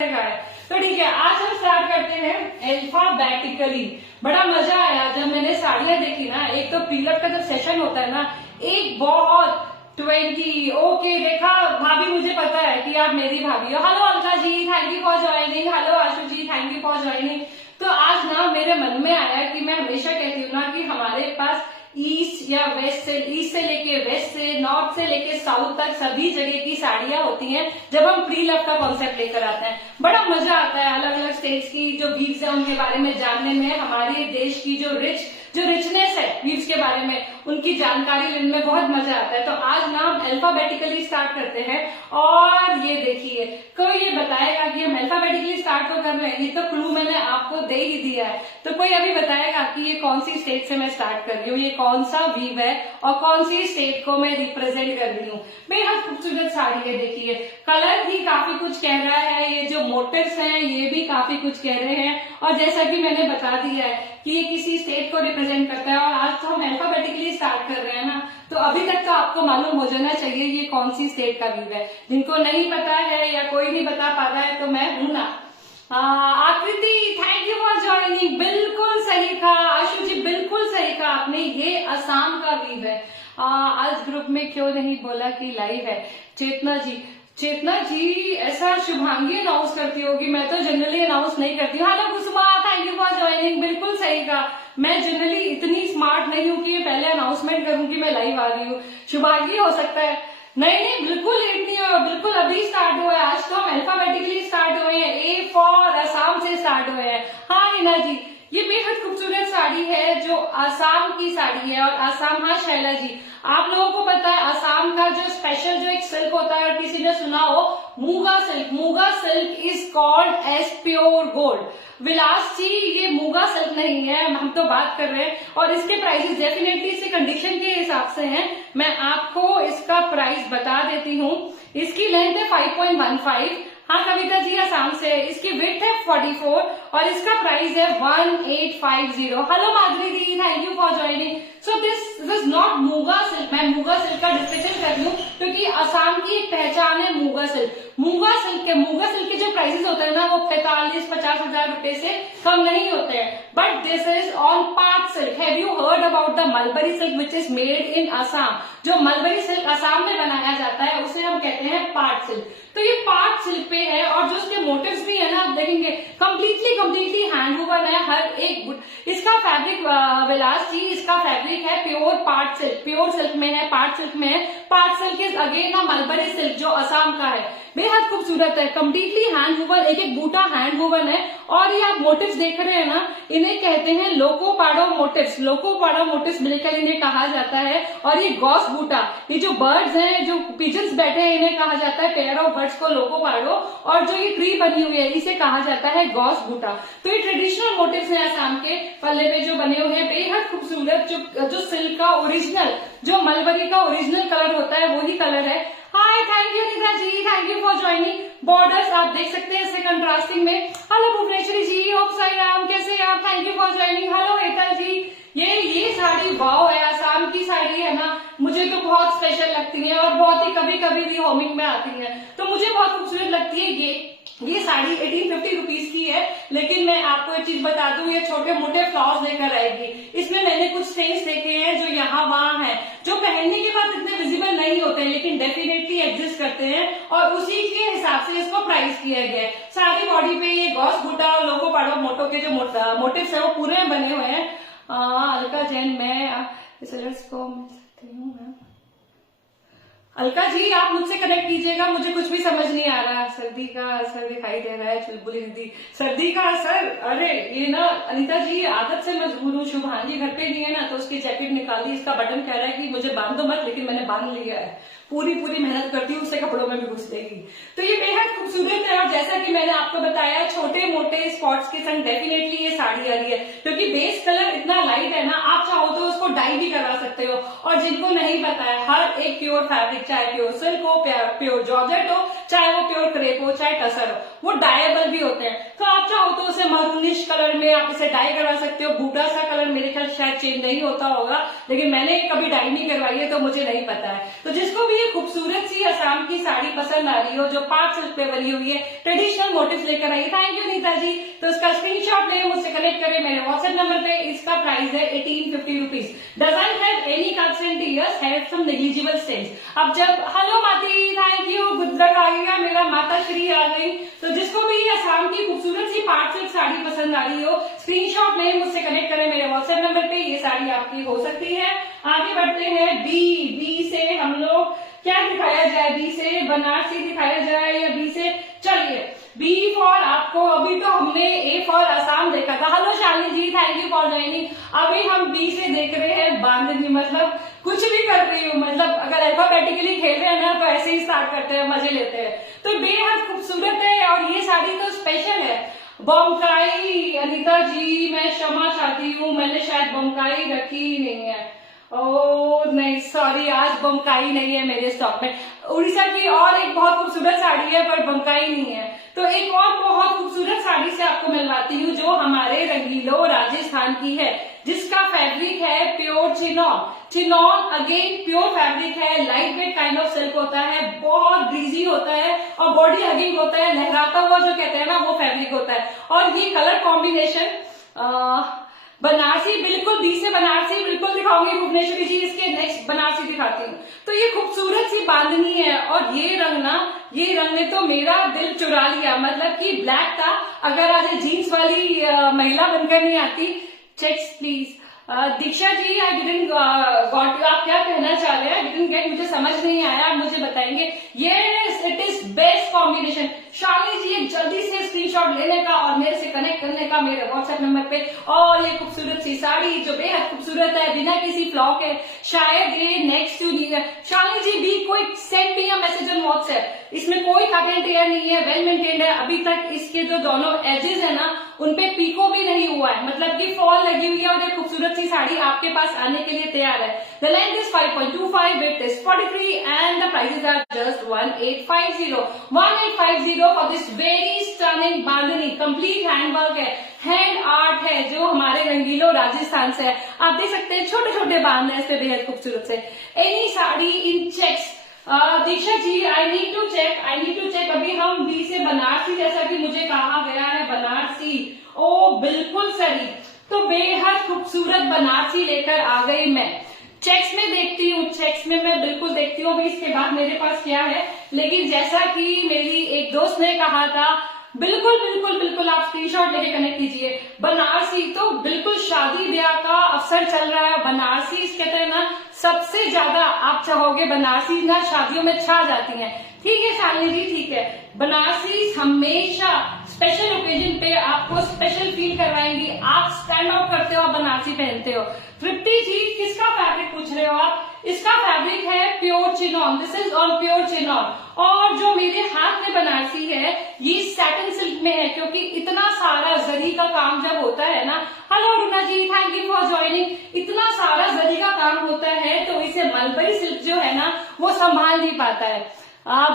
है। तो ठीक है, आज हम स्टार्ट करते हैं अल्फाबेटिकली। बड़ा मजा आया जब मैंने साड़ियां देखी ना। एक तो प्रीलक का जब सेशन होता है ना, एक बहुत 20 ओके देखा। भाभी मुझे पता है कि आप मेरी भाभी हो। Hello Alka ji, thank you for joining. Hello Ashu ji, thank you for joining. तो आज ना मेरे मन में आया कि मैं हमेशा कहती हूँ ना कि हमारे पास ईस्ट या वेस्ट से, ईस्ट से लेके वेस्ट से, नॉर्थ से लेके साउथ तक सभी जगह की साड़ियां होती हैं। जब हम प्री लव का कॉन्सेप्ट लेकर आते हैं बड़ा मजा आता है। अलग अलग स्टेट्स की जो वीव्स है उनके बारे में जानने में, हमारे देश की जो रिचनेस है वीव्स के बारे में, उनकी जानकारी लेने में बहुत मजा आता है। तो आज ना हम अल्फाबेटिकली स्टार्ट करते हैं। और ये देखिए, कोई ये बताएगा कि हम अल्फाबेटिकली स्टार्ट तो कर रहे हैं, ये तो क्लू मैंने आपको दे ही दिया है। तो कोई अभी बताएगा कि ये कौन सी स्टेट से मैं स्टार्ट कर रही हूँ, ये कौन सा वीव है और कौन सी स्टेट को मैं रिप्रेजेंट कर रही हूँ। बेहद खूबसूरत साड़ी है। देखिए कलर भी काफी कुछ कह रहा है, ये जो मोटिव्स हैं ये भी काफी कुछ कह रहे हैं। और जैसा कि मैंने बता दिया है कि ये किसी स्टेट को रिप्रेजेंट करता है। और आज तो हम अल्फाबेटिकली स्टार्ट कर रहे हैं ना, तो अभी तक तो आपको मालूम हो जाना चाहिए ये कौन सी स्टेट का वीव है। जिनको नहीं पता है या कोई नहीं बता पा रहा है तो मैं हूं ना। आकृति, थैंक यू फॉर ज्वाइनिंग। बिल्कुल सही कहा आशु जी, बिल्कुल सही कहा आपने, ये असम का वीव है। आज ग्रुप में क्यों नहीं बोला कि लाइव है। चेतना जी ऐसा शुभांगी अनाउंस करती होगी, मैं तो जनरली अनाउंस नहीं करती हूँ। Hello Kusuma, thank you for joining. बिल्कुल सही कहा, मैं जनरली इतनी स्मार्ट नहीं हूँ कि ये पहले अनाउंसमेंट करूँ कि मैं लाइव आ रही हूँ। शुभांगी हो सकता है। नहीं, बिल्कुल लेट नहीं हुआ, बिल्कुल अभी स्टार्ट हुआ है। आज तो हम अल्फाबेटिकली स्टार्ट हुए हैं, ए फॉर असम से स्टार्ट हुए हैं। हाँ हिना जी, ये बेहद खूबसूरत साड़ी है जो असम की साड़ी है। और असम, हाँ शैला जी, आप लोगों को पता है असम का जो स्पेशल जो एक सिल्क होता है, और किसी ने सुना हो muga silk, muga silk is called as pure gold. Vilas ji, ये मूगा सिल्क नहीं है, हम तो बात कर रहे हैं। और इसके प्राइसेस डेफिनेटली इसके कंडीशन के हिसाब से हैं। मैं आपको इसका प्राइस बता देती हूँ। इसकी लेंथ है 5.15। हाँ कविता जी आसाम से। इसकी विड्थ है 44 और इसका प्राइस है 1850। Hello Madhuri the, thank you for joining. So this is not Muga silk. मैं मूगा सिल्क का डिस्क्रिप्शन कर लूं क्योंकि असम की एक पहचान है मूगा सिल्क। मूगा सिल्क के जो प्राइसेस होते हैं ना वो 45-50 हजार रुपए से कम नहीं होते हैं। बट दिस इज ऑन पाट silk. Have you heard about the mulberry silk which is made in Assam. जो मलबरी सिल्क असम में बनाया जाता है उसे हम कहते हैं पाट सिल्क। तो ये पाट सिल्क पे है और जो उसके मोटिव्स भी है ना, आप देखेंगे कम्प्लीटली हैंड वूवन है हर एक। इसका फैब्रिक विलास जी, इसका फैब्रिक है प्योर पाट सिल्क, प्योर सिल्क में है, पाट सिल्क में है। पाट सिल्क इज अगेन ना मलबरी सिल्क जो असम का है। बेहद खूबसूरत है, कम्प्लीटली हैंड वूवन, एक एक बूटा हैंड वूवन है। और ये आप मोटिव्स देख रहे हैं ना, इन्हें कहते हैं लोकोपाडो मोटिव्स। लोकोपाडो मोटिव्स मिलकर इन्हें कहा जाता है। और ये गॉस बूटा, ये जो बर्ड्स हैं, जो पिजन्स बैठे हैं, इन्हें कहा जाता है पेयर ऑफ बर्ड्स को लोकोपाडो। और जो ये ट्री बनी हुई है इसे कहा जाता है गॉस बूटा। तो ये ट्रेडिशनल मोटिव्स हैं असम के पल्ले में जो बने हुए हैं, बेहद खूबसूरत। जो सिल्क का ओरिजिनल, जो मलबरी का ओरिजिनल कलर होता है वही कलर है। Hi, thank you Nidha ji, thank you for joining. Borders आप देख सकते हैं इससे कंट्रास्टिंग में। हेलो भुवनेश्वरी जी, होप साई राम, कैसे हैं आप? Thank you for joining. Hello Hetal ji, ये साड़ी वाव है, असम की साड़ी है ना, मुझे तो बहुत स्पेशल लगती है और बहुत ही कभी कभी भी होमिंग में आती है, तो मुझे बहुत खूबसूरत लगती है। ये साड़ी 1850 रुपीज की है। लेकिन मैं आपको एक चीज बता दूं, ये छोटे मोटे फ्लॉर्स लेकर आएगी। इसमें मैंने कुछ स्टेन्स देखे हैं जो यहाँ वहां हैं, जो पहनने के बाद इतने विजिबल नहीं होते लेकिन डेफिनेटली एग्जिस्ट करते हैं। और उसी के हिसाब से इसको प्राइस किया गया है। सारी बॉडी पे ये गॉस बूटा और लोकोपाडो मोटो के जो मोटिव्स है वो पूरे बने हुए हैं। अलका जैन, मैं इस को अलका जी आप मुझसे कनेक्ट कीजिएगा, मुझे कुछ भी समझ नहीं आ रहा। सर्दी का असर दिखाई दे रहा है, चुलबुली दीदी, सर्दी का असर। अरे ये ना अनिता जी, आदत से मजबूर हूँ। शुभांगी घर पे नहीं है ना तो उसकी जैकेट निकाली, इसका बटन कह रहा है कि मुझे बांध दो मत, लेकिन मैंने बांध लिया है। पूरी मेहनत करती हूँ, उससे कपड़ों में भी घुस देगी। तो ये बेहद खूबसूरत है। और जैसा कि मैंने आपको बताया, छोटे मोटे स्पॉट्स के संग डेफिनेटली ये साड़ी आ रही है क्योंकि बेस कलर इतना लाइट है ना, आप चाहो तो उसको डाई भी करा सकते हो। और जिनको नहीं पता है, हर एक प्योर फैब्रिक, चाहे प्योर सिल्क हो, प्योर जॉर्जेट हो, चाहे वो प्योर क्रेप हो चाहे टसर हो, वो डायबल भी होते हैं। तो आप चाहो तो उसे मरूनिश कलर में आप इसे डाई करवा सकते हो। बूटा सा कलर मेरे ख्याल शायद चेंज नहीं होता होगा, लेकिन मैंने कभी डाई नहीं करवाई है तो मुझे नहीं पता है। तो जिसको भी ये खूबसूरत सी असम की साड़ी पसंद आ रही हो जो पार्ट सिल्क पे बनी हुई है, ट्रेडिशनल मोटिव्स लेकर आई, थैंक यू नीता जी। तो उसका स्क्रीनशॉट ले मुझसे कनेक्ट करें मेरे व्हाट्सएप नंबर पे। इसका प्राइस है 1850 rupees. Doesn't have any cuts and tears, have some negligible stains. अब जब hello Mati, thank you, good luck आ गया, मेरा माता श्री आ गई। तो जिसको भी असम की खूबसूरत सी पार्ट सिल्क साड़ी पसंद आ रही हो, स्क्रीनशॉट ले मुझसे कनेक्ट करें मेरे व्हाट्सएप नंबर पे। ये साड़ी आपकी हो सकती है। आगे बढ़ते हैं बी से हम लोग क्या दिखाया जाए, बी से बनारसी दिखाया जाए या बी से, चलिए बी फॉर आपको, अभी तो हमने ए फॉर असम देखा था। Hello Shalini ji, thank you for joining. अभी हम बी से देख रहे हैं बांधनी, मतलब कुछ भी कर रही हूँ, मतलब अगर अल्फाबेटिकली खेल रहे हैं ना तो ऐसे ही स्टार्ट करते हैं, मजे लेते हैं। तो बेहद खूबसूरत है और ये साड़ी तो स्पेशल है। बमकाई अनिता जी, मैं क्षमा चाहती हूँ, मैंने शायद बमकाई रखी ही नहीं है। ओह नहीं, सॉरी, आज बमकाई नहीं है मेरे स्टॉक में। उड़ीसा की और एक बहुत खूबसूरत साड़ी है पर बमकाई नहीं है। तो एक और बहुत खूबसूरत साड़ी से आपको मिलवाती हूँ जो हमारे रंगीलो राजस्थान की है, जिसका फैब्रिक है pure chinon. Chinon again pure fabric है, light weight kind of silk होता है, बहुत ब्रीजी होता है और बॉडी हगिंग होता है, लहराता हुआ जो कहते हैं ना वो फैब्रिक होता है। और ये कलर कॉम्बिनेशन बनारसी, बिल्कुल बी से बनारसी बिल्कुल दिखाऊंगी भुवनेश्वरी जी, इसके नेक्स्ट बनारसी दिखाती हूँ। तो ये खूबसूरत सी बांधनी है और ये रंग ना, ये रंग ने तो मेरा दिल चुरा लिया। मतलब कि ब्लैक था, अगर आज जीन्स वाली महिला बनकर नहीं आती। Checks please. Diksha ji, I didn't got, आप क्या कहना चाह रहे हैं, डिडंट गेट, मुझे समझ नहीं आया, आप मुझे बताएंगे। Yes, it is best combination. Shalini ji, एक जल्दी से स्क्रीनशॉट लेने का और मेरे से कनेक्ट करने का मेरे व्हाट्सएप नंबर पे। और ये खूबसूरत सी साड़ी जो बेहद खूबसूरत है, बिना किसी फ्लॉ के, शायद ये नेक्स्ट टू नहीं है। शालिनी जी भी कोई send me a message on WhatsApp, इसमें कोई कट एंड टेयर नहीं है, वेल मेंटेन्ड है। अभी तक इसके जो दोनों एजेस है ना उनपे पीको भी नहीं हुआ है, मतलब कि फॉल लगी हुई है और ये खूबसूरत सी साड़ी आपके पास आने के लिए तैयार है। The length is 5.25, width is 43 and the prices are just 1850 for this very stunning bandhani. Complete handwork है, हैंड आर्ट है जो हमारे रंगीलो राजस्थान से है। आप देख सकते हैं छोटे छोटे बांध है इस पे, बेहद खूबसूरत से। Any sari in checks. Diksha ji, I need to check. अभी हम बी से बनारसी, जैसा कि मुझे कहा गया है बनारसी। ओ बिल्कुल सही, तो बेहद खूबसूरत बनारसी लेकर आ गई मैं। चेक्स में देखती हूँ, चेक्स में मैं बिल्कुल देखती हूँ अभी इसके बाद मेरे पास क्या है। लेकिन जैसा कि मेरी एक दोस्त ने कहा था, बिल्कुल बिल्कुल बिल्कुल आप स्क्रीनशॉट लेके कनेक्ट कीजिए। बनारसी तो बिल्कुल शादी ब्याह का अवसर चल रहा है। बनारसी कहते हैं ना, सबसे ज्यादा आप चाहोगे बनारसी ना शादियों में छा जाती हैं। ठीक है शालिनी जी, ठीक है। बनारसी हमेशा स्पेशल ओकेजन पे आपको स्पेशल फील करवाएंगी। आप स्टैंड आउट करते हो, बनारसी पहनते हो। तृप्ति जी, किसका फैब्रिक पूछ रहे हो आप? इसका फैब्रिक है pure chinon, this is on pure chinon. और जो मेरे हाथ में बनारसी है ये सैटिन सिल्क में है, क्योंकि इतना सारा जरी का काम जब होता है ना, हेलो रुना जी, थैंक यू फॉर ज्वाइनिंग। इतना सारा जरी का काम होता है तो इसे मलबरी सिल्क जो है ना वो संभाल नहीं पाता है।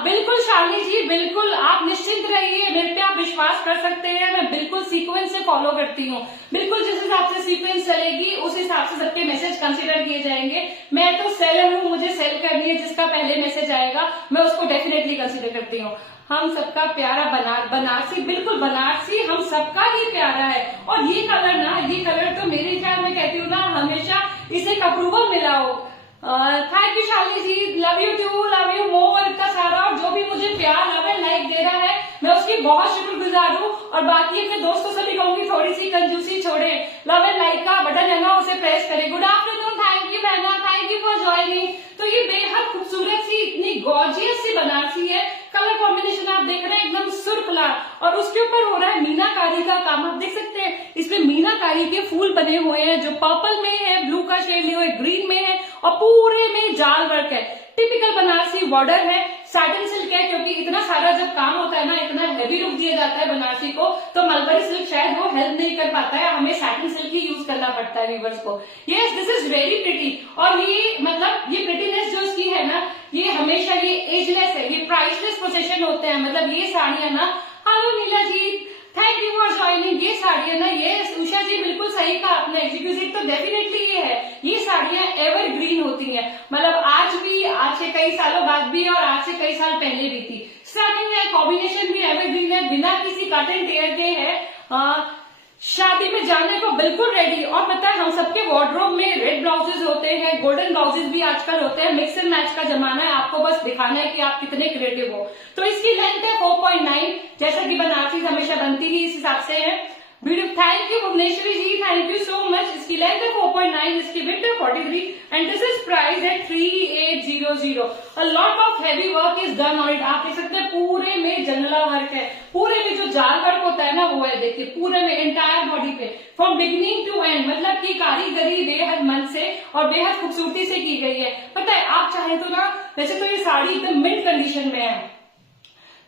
बिल्कुल शालिनी जी, बिल्कुल आप निश्चिंत रहिए, मेरे पे आप विश्वास कर सकते हैं। मैं बिल्कुल सीक्वेंस से फॉलो करती हूँ, बिल्कुल जिस हिसाब से सीक्वेंस चलेगी उस हिसाब से सबके मैसेज कंसीडर किए जाएंगे। मैं तो सेलर हूँ, मुझे सेल करनी है, जिसका पहले मैसेज आएगा मैं उसको डेफिनेटली कंसीडर करती हूँ। हम सबका प्यारा बनारसी, बिल्कुल बनारसी हम सबका ही प्यारा है। और ये कलर ना, ये कलर तो मेरे ख्याल में कहती हूँ ना, हमेशा इसे अप्रूवल मिला हो। Thank you Shalini ji, love you too, love you more. इतना सारा और जो भी मुझे प्यार लव एंड लाइक दे रहा है मैं उसकी बहुत शुक्रगुजार हूँ। और बाकी अपने दोस्तों से भी कहूंगी थोड़ी सी कंजूसी छोड़े, लव एंड लाइक का बटन है ना उसे प्रेस करें। गुड आफ्टरनून, थैंक यू बहना, थैंक यू फॉर ज्वाइनिंग। तो ये बेहद खूबसूरत सी, इतनी गॉर्जियस सी बनारसी है। कलर कॉम्बिनेशन आप देख रहे हैं एकदम सुर्खला, और उसके ऊपर हो रहा है मीनाकारी का काम। आप देख सकते हैं इसमें मीनाकारी के फूल बने हुए हैं, जो पर्पल में है, ब्लू का शेड लिए हुए ग्रीन में है और पूरे में जाल वर्क है। टिपिकल बनारसी बॉर्डर है, सैटिन सिल्क है, क्योंकि इतना सारा जब काम होता है ना, इतना हैवी लुक दिया जाता है बनारसी को, तो मलबरी सिल्क शायद वो हेल्प नहीं कर पाता है, हमें सैटिन सिल्क ही यूज करना पड़ता है व्यूअर्स को। Yes, this is very pretty, और ये मतलब ये प्रिटीनेस जो इसकी है ना, ये हमेशा ये एजलेस है, ये प्राइसलेस पोजीशन होते हैं। मतलब ये साड़ियां ना, hello Neela ji, thank you for joining. ये साड़ियां ना, ये उषा जी बिल्कुल सही कहा आपने, एक्सक्लूसिव तो डेफिनेटली ये है। ये साड़ियां एवरग्रीन होती हैं, मतलब आज भी, आज से कई सालों बाद भी, और आज से कई साल पहले भी थी। स्टार्टिंग है, कॉम्बिनेशन भी एवरग्रीन है, बिना किसी कटन टेयर के है, शादी में जाने को बिल्कुल रेडी। और पता है, हम सबके वार्डरोब में रेड ब्लाउजेज होते हैं, गोल्डन ब्लाउजेज भी आजकल होते हैं, मिक्स एंड मैच का जमाना है, आपको बस दिखाना है कि आप कितने क्रिएटिव हो। तो इसकी लेंथ है 4.9, जैसा कि बनारसी हमेशा बनती ही इस हिसाब से है। Thank you Bhuvaneshwari ji, thank you so much. इसकी लेंथ है 4.9, इसकी विड्थ है 43, एंड दिस इज प्राइस है 3800। A lot of heavy work is done on it. आप देख सकते हैं पूरे में जंगला वर्क है, पूरे में जो जाल वर्क होता है ना वो है, देखिए पूरे में एंटायर बॉडी पे फ्रॉम बिगिनिंग टू एंड, मतलब की कारीगरी बेहद मन से और बेहद खूबसूरती से की गई है। पता है, आप चाहे तो ना, वैसे तो ये साड़ी एकदम मिंट कंडीशन में है।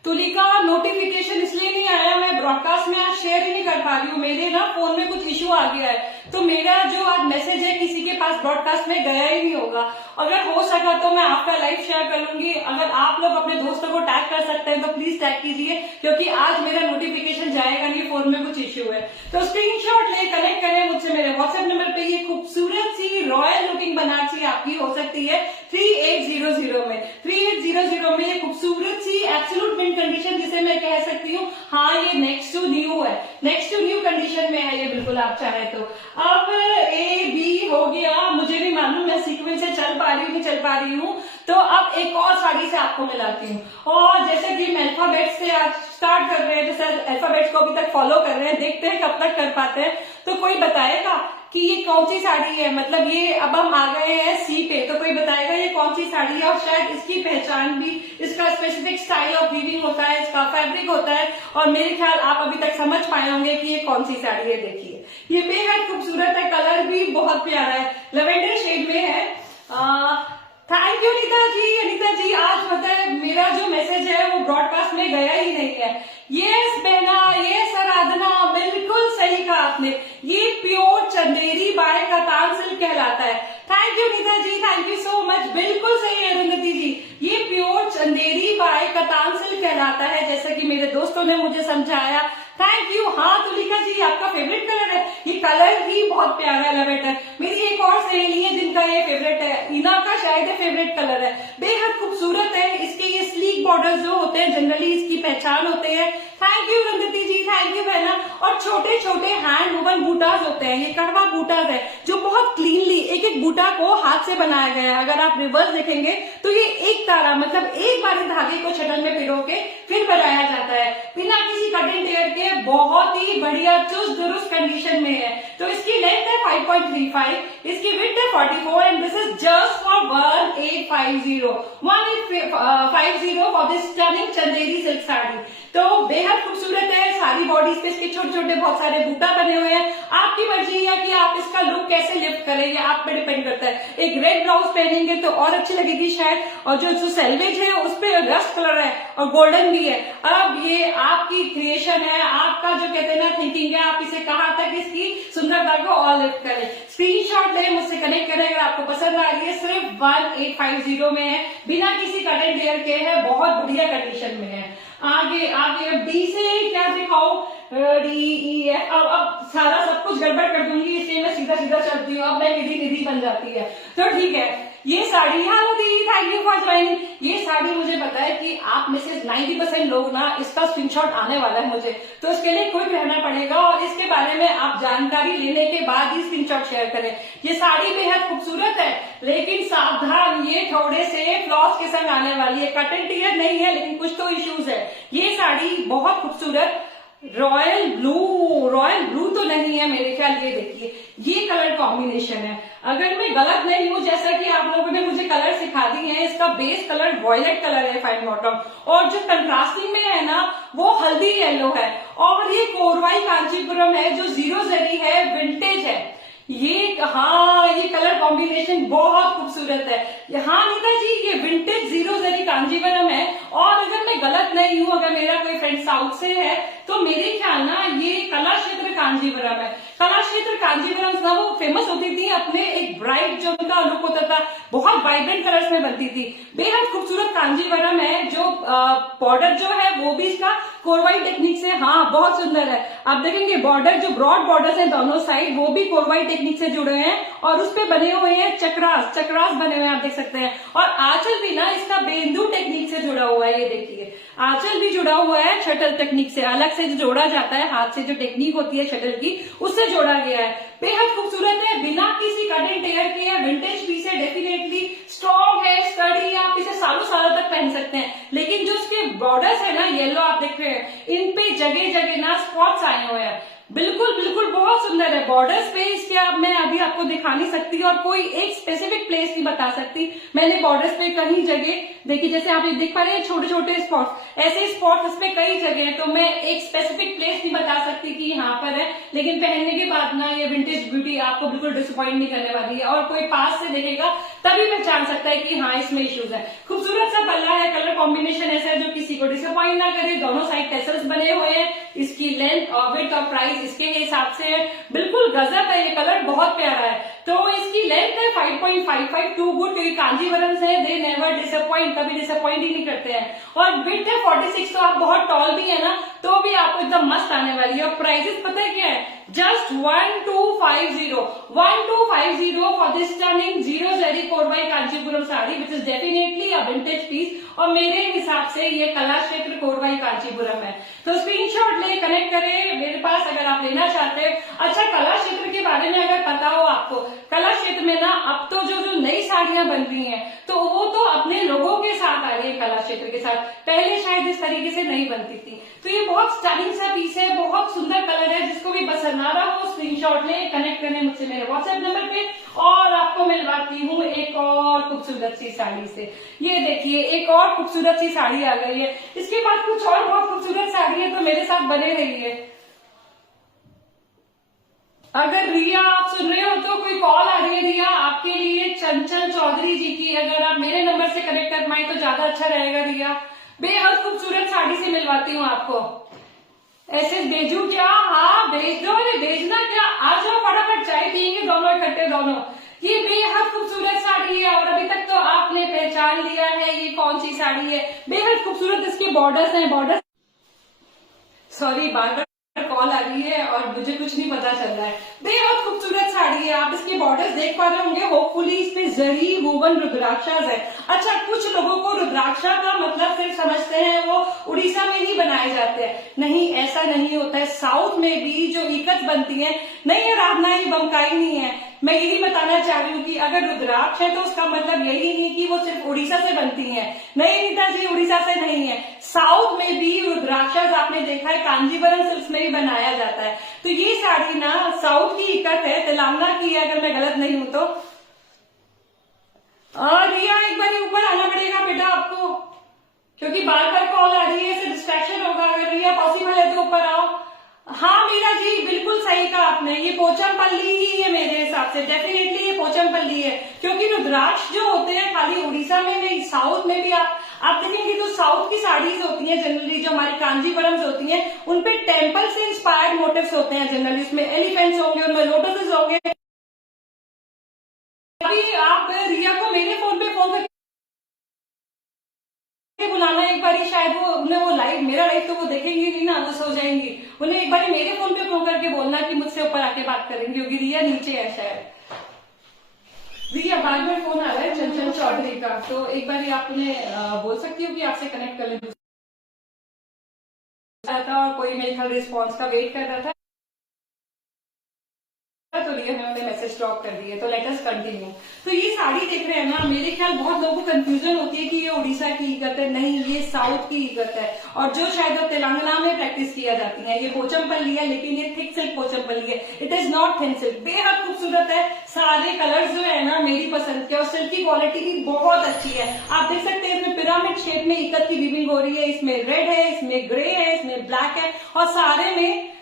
तुलिका, नोटिफिकेशन इसलिए नहीं आया, मैं ब्रॉडकास्ट में आज शेयर ही नहीं कर पा रही हूँ, मेरे ना फोन में कुछ इश्यू आ गया है, तो मेरा जो आज मैसेज है किसी के पास ब्रॉडकास्ट में गया ही नहीं होगा। अगर हो सका तो मैं आपका लाइव शेयर कर लूंगी। अगर आप लोग अपने दोस्तों को टैग कर सकते हैं तो प्लीज टैग कीजिए, क्योंकि आज मेरा नोटिफिकेशन जाएगा नहीं, फोन में कुछ इश्यू है। तो स्क्रीनशॉट ले कनेक्ट करें मुझसे मेरे व्हाट्सएप नंबर पे। ये खूबसूरत सी रॉयल लुकिंग बनारसी आपकी हो सकती है 3800 में। 3800 में ये खूबसूरत सी एब्सोल्यूट मिंट कंडीशन, जिसे मैं कह सकती हूँ हाँ ये नेक्स्ट टू न्यू है, नेक्स्ट टू न्यू कंडीशन में है ये बिल्कुल, आप चाहे तो। अब ए बी हो गया, मुझे भी मालूम मैं सीक्वेंस से चल पा रही हूँ, नहीं चल पा रही हूँ, तो अब एक और साड़ी से आपको मिलाती हूँ। और जैसे कि हम अल्फाबेट से आज स्टार्ट कर रहे हैं, जैसे अल्फाबेट्स को अभी तक फॉलो कर रहे हैं, देखते हैं कब तक कर पाते हैं। तो कोई बताएगा कि ये कौन सी साड़ी है, मतलब ये अब हम आ गए हैं सी पे, तो कोई बताएगा ये कौन सी साड़ी है, और शायद इसकी पहचान भी इसका स्पेसिफिक स्टाइल ऑफ वीविंग होता है, इसका फैब्रिक होता है, और मेरे ख्याल आप अभी तक समझ पाए होंगे कि ये कौन सी साड़ी है। देखिए ये बेहद खूबसूरत है, कलर भी बहुत प्यारा है, लेवेंडर शेड में है। थैंक यू अनिता जी। अनिता जी, आज पता है मेरा जो मैसेज है वो ब्रॉडकास्ट में गया ही नहीं है। यस बहना, यस आराधना, बिल्कुल सही कहा आपने, ये pure Chanderi by katan silk कहलाता है। Thank you Anita ji, thank you so much, बिल्कुल सही है अरुंधति जी, ये pure Chanderi by katan silk कहलाता है, जैसा कि मेरे दोस्तों ने मुझे समझाया। Thank you. हाँ तुलिका जी, आपका फेवरेट कलर है, ये कलर ही बहुत प्यारा है, लेवेंडर। मेरी एक और सहेली है जिनका ये फेवरेट है, इना का शायद फेवरेट कलर है, बेहद खूबसूरत है। इसके ये स्लीक बॉर्डर्स जो होते हैं जनरली इसकी पहचान होते हैं। Thank you Rangati ji, thank you बहना। और छोटे छोटे हैंड वुवन बूटास होते हैं, ये कड़वा बूटास है जो बहुत क्लीनली एक एक बूटा को हाथ से बनाया गया है। अगर आप रिवर्स देखेंगे तो ये एक तारा, मतलब एक बार धागे को शटल में पिरो के फिर बनाया जाता है, बिना किसी कटिंग टेयर के, बहुत ही बढ़िया चुस्त दुरुस्त कंडीशन में है। तो इसकी लेंथ है 5.35, इसकी विड्थ है 44, and this is just for 1850 for this stunning Chanderi silk sari. तो बेहद खूबसूरत है, सारी बॉडीज पे इसके छोटे छोटे बहुत सारे बूटा बने हुए हैं। आपकी मर्जी है कि आप इसका लुक कैसे लिफ्ट करेंगे, आप पे डिपेंड करता है। एक रेड ब्लाउज पहनेंगे तो और अच्छी लगेगी शायद, और जो सेल्वेज है उस पे रस्ट कलर है और गोल्डन भी है। अब ये आपकी क्रिएशन है, आपका जो कहते हैं ना थिंकिंग है, आप इसे कहाँ तक इसकी सुंदरता को और लिफ्ट करें। स्क्रीनशॉट ले, मुझसे कनेक्ट करें अगर आपको पसंद आ रही है। सिर्फ 1850 में है, बिना किसी कटिंग टेयर के है, बहुत बढ़िया कंडीशन में है। आगे आगे अब डी से क्या दिखाओ, डी ई एफ, अब सारा सब कुछ गड़बड़ कर दूंगी, इसलिए मैं सीधा सीधा चलती हूँ, अब मैं निधि निधि बन जाती है। तो ठीक है, ये sari, hello the, thank you for joining. ये साड़ी मुझे पता है कि आप में से 90% लोग ना इसका स्क्रीनशॉट आने वाला है मुझे, तो इसके लिए क्विक रहना पड़ेगा और इसके बारे में आप जानकारी लेने के बाद ही स्क्रीनशॉट शेयर करें। ये साड़ी बेहद खूबसूरत है, लेकिन सावधान, ये थोड़े से फ्लॉस के संग आने वाली है। कटन टियर नहीं है, लेकिन कुछ तो इश्यूज है। ये साड़ी बहुत खूबसूरत रॉयल ब्लू तो नहीं है मेरे ख्याल, ये देखिए ये कलर कॉम्बिनेशन है। अगर मैं गलत नहीं हूं, जैसा कि आप लोगों ने मुझे कलर सिखा दी है, इसका बेस कलर वॉयलेट कलर है फाइन बॉटम, और जो कंट्रास्टिंग में है ना वो हल्दी येलो है, और ये कोरवाई कांचीपुरम है जो जीरो जरी है, विंटेज है ये। हाँ, ये कलर कॉम्बिनेशन बहुत खूबसूरत है। हाँ नीता जी, ये विंटेज जीरो जरी कांजीवरम है, और अगर मैं गलत नहीं हूँ, अगर मेरा कोई फ्रेंड साउथ से है तो मेरे ख्याल ना ये कला क्षेत्र कांजीवरम है। कला क्षेत्र कांजीवरम ना वो फेमस होती थी अपने एक ब्राइट जो उनका लुक होता था, बहुत वाइब्रेंट कलर्स में बनती थी। बेहद खूबसूरत कांजीवरम है। जो बॉर्डर जो है वो भी इसका कोरवाई टेक्निक से, हाँ बहुत सुंदर है। आप देखेंगे बॉर्डर जो ब्रॉड बॉर्डर है दोनों साइड वो भी कोरवाई टेक्निक से जुड़े हैं और उस पे बने हुए हैं चक्रास बने हुए हैं, आप देख सकते हैं। और आंचल भी ना इसका बेंदू टेक्निक से जुड़ा हुआ है, ये देखिए आंचल भी जुड़ा हुआ है शटल टेक्निक से, अलग से जो जोड़ा जाता है हाथ से जो टेक्निक होती है शटल की उससे जोड़ा गया है। बेहद खूबसूरत है, बिना किसी कट एंड टेयर के है, विंटेज पीस है, डेफिनेटली स्ट्रॉन्ग है, स्टडी, आप इसे सालों सालों तक पहन सकते हैं। लेकिन जो उसके बॉर्डर्स है ना येलो आप देख रहे हैं, इन पे जगह जगह ना स्पॉट्स आए हुए हैं। बिल्कुल बिल्कुल बहुत सुंदर है। बॉर्डर्स पे इसके अब मैं अभी आपको दिखा नहीं सकती और कोई एक स्पेसिफिक प्लेस नहीं बता सकती। मैंने बॉर्डर्स पे कई जगह देखी, जैसे आप ये देख पा रहे हैं छोटे छोटे स्पॉट्स, ऐसे स्पॉट्स इस पे कई जगह है, तो मैं एक स्पेसिफिक प्लेस नहीं बता सकती कि यहाँ पर है। लेकिन पहनने के बाद ना ये विंटेज ब्यूटी आपको बिल्कुल डिसअपॉइंट नहीं करने वाली है और कोई पास से देखेगा तभी पहचान सकता है कि हाँ इसमें इश्यूज है। खूबसूरत सा पल्ला है, कलर कॉम्बिनेशन ऐसा है जो किसी को डिसअपॉइंट ना करे। दोनों साइड टेसल्स बने हुए हैं, इसकी लेंथ और विड्थ और प्राइस इसके हिसाब से है। बिल्कुल गजब है, ये कलर बहुत प्यारा है। तो इसकी लेंथ है 5.55, टू गुड, क्योंकि कांजीवरम से दे नेवर डिसअपॉइंट, कभी डिसअपॉइंट ही नहीं करते हैं। और विड्थ है 46, तो आप बहुत टॉल भी है ना तो भी आपको एकदम मस्त आने वाली है। और प्राइसेस पता है क्या है, just 1250 for this stunning zero zari korvai Kanchipuram sari which is definitely a vintage piece. और मेरे हिसाब से ये कला क्षेत्र कोरवाई कांचीपुरम है। तो स्क्रीनशॉट ले, कनेक्ट करें मेरे पास अगर आप लेना चाहते हैं। अच्छा, कला क्षेत्र के बारे में अगर पता हो आपको, कला क्षेत्र में ना अब तो जो नई साड़ियां बन रही हैं तो वो तो अपने लोगों के साथ आ रही है कला क्षेत्र के साथ, पहले शायद इस तरीके से नहीं बनती थी। तो ये बहुत स्टाइलिंग सा पीस है, बहुत सुंदर कलर है। जिसको भी पसंद आ रहा हो स्क्रीनशॉट ले, कनेक्ट करने मुझसे मेरे व्हाट्सएप नंबर पे और आपको मिलवाती हूँ एक और खूबसूरत सी साड़ी से। ये देखिए एक और खूबसूरत सी साड़ी आ गई है। इसके बाद कुछ और बहुत खूबसूरत साड़ी है, तो मेरे साथ बने रहिए। अगर रिया आप सुन रहे हो तो कोई कॉल आ रही है रिया आपके लिए, चंचल चौधरी जी की, अगर आप मेरे नंबर से कनेक्ट कर पाए तो ज्यादा अच्छा रहेगा रिया। बेहद खूबसूरत साड़ी से मिलवाती हूँ आपको। ऐसे भेजू क्या? हाँ भेज दो, अरे भेजना क्या, आ जाओ फटाफट, चाय पियेंगे दोनों इकट्ठे दोनों। ये बेहद खूबसूरत साड़ी है और अभी तक तो आपने पहचान लिया है ये कौन सी साड़ी है। बेहद खूबसूरत इसके बॉर्डर्स हैं, बॉर्डर सॉरी बार बार कॉल आ रही है और मुझे कुछ नहीं पता चल रहा है। बेहद खूबसूरत साड़ी है, आप इसके बॉर्डर्स देख पा रहे होंगे। होपफुली इसमें जरी वूवन रुद्राक्षास है। अच्छा, कुछ लोगों को रुद्राक्षा का मतलब सिर्फ समझते हैं वो उड़ीसा में ही बनाए जाते हैं, नहीं ऐसा नहीं होता है। साउथ में भी जो इकत बनती है, नहीं आराधना ही बमकाई नहीं है। मैं यही बताना चाह रही हूँ कि अगर रुद्राक्ष है तो उसका मतलब यही नहीं कि वो सिर्फ उड़ीसा से बनती है। नहीं नीता जी, उड़ीसा से नहीं है, साउथ में भी रुद्राक्षस आपने देखा है कांजीवरम सिल्क में भी बनाया जाता है। तो ये साड़ी ना साउथ की इकत है, तेलंगाना की है अगर मैं गलत नहीं हूं तो। रिया एक बार ऊपर आना पड़ेगा बेटा आपको, क्योंकि बार बार कॉल आ रही है, इससे डिस्ट्रैक्शन होगा। अगर रिया पॉसिबल है तो ऊपर आओ। हाँ मीरा जी बिल्कुल सही कहा आपने, ये पोचमपल्ली ही है मेरे हिसाब से, डेफिनेटली ये पोचमपल्ली है। क्योंकि रुद्राक्ष जो होते हैं खाली उड़ीसा में नहीं, साउथ में भी आप देखेंगे तो साउथ की साड़ीज होती हैं जनरली, जो हमारी कांजीवरम होती हैं उनपे टेम्पल से इंस्पायर्ड मोटिव्स होते हैं जनरली। उसमें एलिफेंट्स होंगे, उनमें लोटसेस होंगे। अभी आप रिया को मेरे फोन पे फोन करके बुलाना एक बारी, शायद वो उन्हें वो लाइव मेरा लाइव तो वो देखेंगी नहीं ना, वो सो जाएंगी। उन्हें एक बारी मेरे फोन पे फोन करके बोलना कि मुझसे ऊपर आके बात करेंगे, क्योंकि रिया नीचे है शायद। रिया बाद में फोन आ रहा है चंचल चौधरी का, तो एक बारी आप उन्हें बोल सकती हो कि आपसे कनेक्ट कर ले था और कोई मेरे ख्याल रिस्पॉन्स का वेट कर रहा था, तो रिया ने उन्हें मैसेज ड्रॉप कर दिए। तो लेट अस कंटिन्यू। तो ये साड़ी देख रहे हैं ना, मेरे ख्याल बहुत लोगों को कंफ्यूजन होती है कि ये उड़ीसा की इकत है, नहीं ये साउथ की इकत है और जो शायद तेलंगाना में प्रैक्टिस किया जाती है। ये पोचमपल्ली है लेकिन ये थिक सिल्क पोचमपल्ली है, it is not thin silk. बेहद खूबसूरत है, सारे कलर्स जो है ना मेरी पसंद के, और सिल्क की क्वालिटी भी बहुत अच्छी है। आप देख सकते हैं इसमें पिरामिड शेप में इकत की वीविंग हो रही है, इसमें रेड है, इसमें ग्रे है, इसमें ब्लैक है और सारे में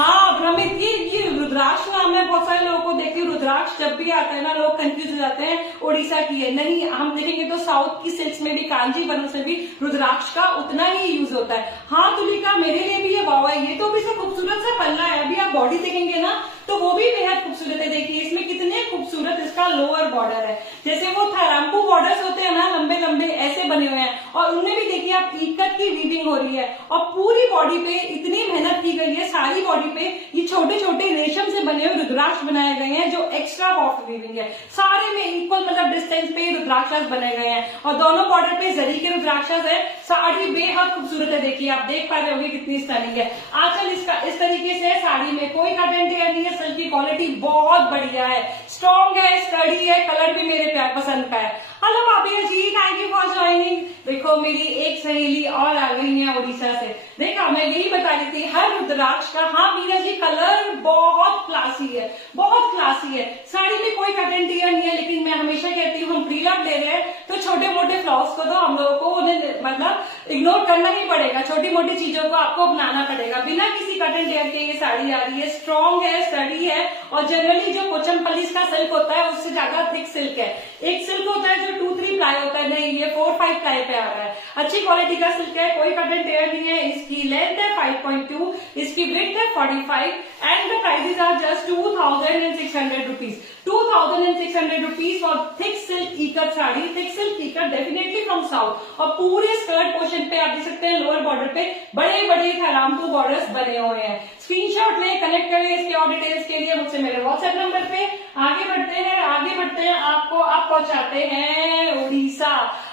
हाँ भ्रमित, ये रुद्राक्ष नाम है, बहुत सारे लोगों को देखती हूँ रुद्राक्ष जब भी आता है ना लोग कंफ्यूज हो जाते हैं उड़ीसा की है। नहीं, हम देखेंगे तो साउथ की सिल्क्स में भी, कांजीवरम से भी रुद्राक्ष का उतना ही यूज होता है। हाँ तुलिका, मेरे लिए भी ये वाव है, ये तो भी से खूबसूरत सा पल्ला है। अभी आप बॉडी देखेंगे ना तो वो भी बेहद खूबसूरत है। देखिए इसमें कितने खूबसूरत इसका लोअर बॉर्डर है, जैसे वो थाराम्पू बॉर्डर्स होते हैं ना लंबे लंबे, ऐसे बने हुए हैं। और उनमें भी देखिए आप इकत की वीविंग हो रही है और पूरी बॉडी पे इतनी मेहनत की गई है, सारी बॉडी पे ये छोटे छोटे रेशम से बने हुए रुद्राक्ष बनाए गए हैं जो एक्स्ट्रा सॉफ्ट वीविंग है। सारे में इक्वल मतलब डिस्टेंस पे रुद्राक्षस बने गए हैं और दोनों बॉर्डर पे जरी के रुद्राक्षस है। साड़ी बेहद खूबसूरत है, देखिए आप देख पा रहे होंगे कितनी स्टनिंग है। आंचल इसका इस तरीके से है, साड़ी में कोई कटन टेयर नहीं है, सिल्क की क्वालिटी बहुत बढ़िया है, स्ट्रॉन्ग है, स्टडी है, कलर भी मेरे प्यार पसंद का है। हेलो भाभी जी, थैंक यू फॉर ज्वाइनिंग। देखो मेरी एक सहेली और आ गई है उड़ीसा से। देखा, मैं यही बता रही थी हर रुद्राक्ष का, हाँ मीरा जी कलर बहुत क्लासी है, बहुत क्लासी है। साड़ी में कोई कटन टियर नहीं है, लेकिन मैं हमेशा कहती हूँ हम प्रीलअप ले रहे हैं तो छोटे मोटे फ्लॉस को तो हम लोगों को उन्हें मतलब इग्नोर करना ही पड़ेगा, छोटी मोटी चीजों को आपको अपनाना पड़ेगा। बिना किसी कटन टियर के ये साड़ी आ रही है, स्ट्रॉन्ग है, स्टडी है और जनरली जो कोचमपल्लीस का सिल्क होता है उससे ज्यादा थिक सिल्क है। एक सिल्क होता है जो 2-3 प्लाई होता है, नहीं ये 4-5 प्लाई पे आ रहा है। अच्छी क्वालिटी का सिल्क है, कोई कटन टेयर नहीं है। इसकी लेंथ है 5.2, इसकी विड्थ है 45 and the prices are just 2600 rupees. 2600 rupees for thick silk ikat sari. Thick silk ikat definitely from south. और पूरे स्कर्ट पोर्शन पे आप देख सकते हैं लोअर बॉर्डर पे बड़े बड़े थाराम्पू बॉर्डर्स बने हुए हैं। स्क्रीनशॉट लें, कनेक्ट करें इसके और डिटेल्स के लिए मुझसे मेरे व्हाट्सएप नंबर पे। आगे बढ़ते हैं, आपको आप पहुंचाते हैं उड़ीसा।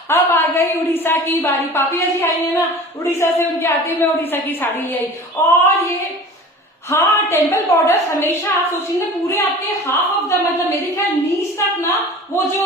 अब आ गई उड़ीसा की बारी, पापिया जी आई है ना उड़ीसा से, उनके आते मैं उड़ीसा की साड़ी ले आई। और ये हाँ टेम्पल बॉर्डर हमेशा आप सोचेंगे पूरे आपके हाफ ऑफ द मतलब मेरे ख्याल नीच तक ना वो जो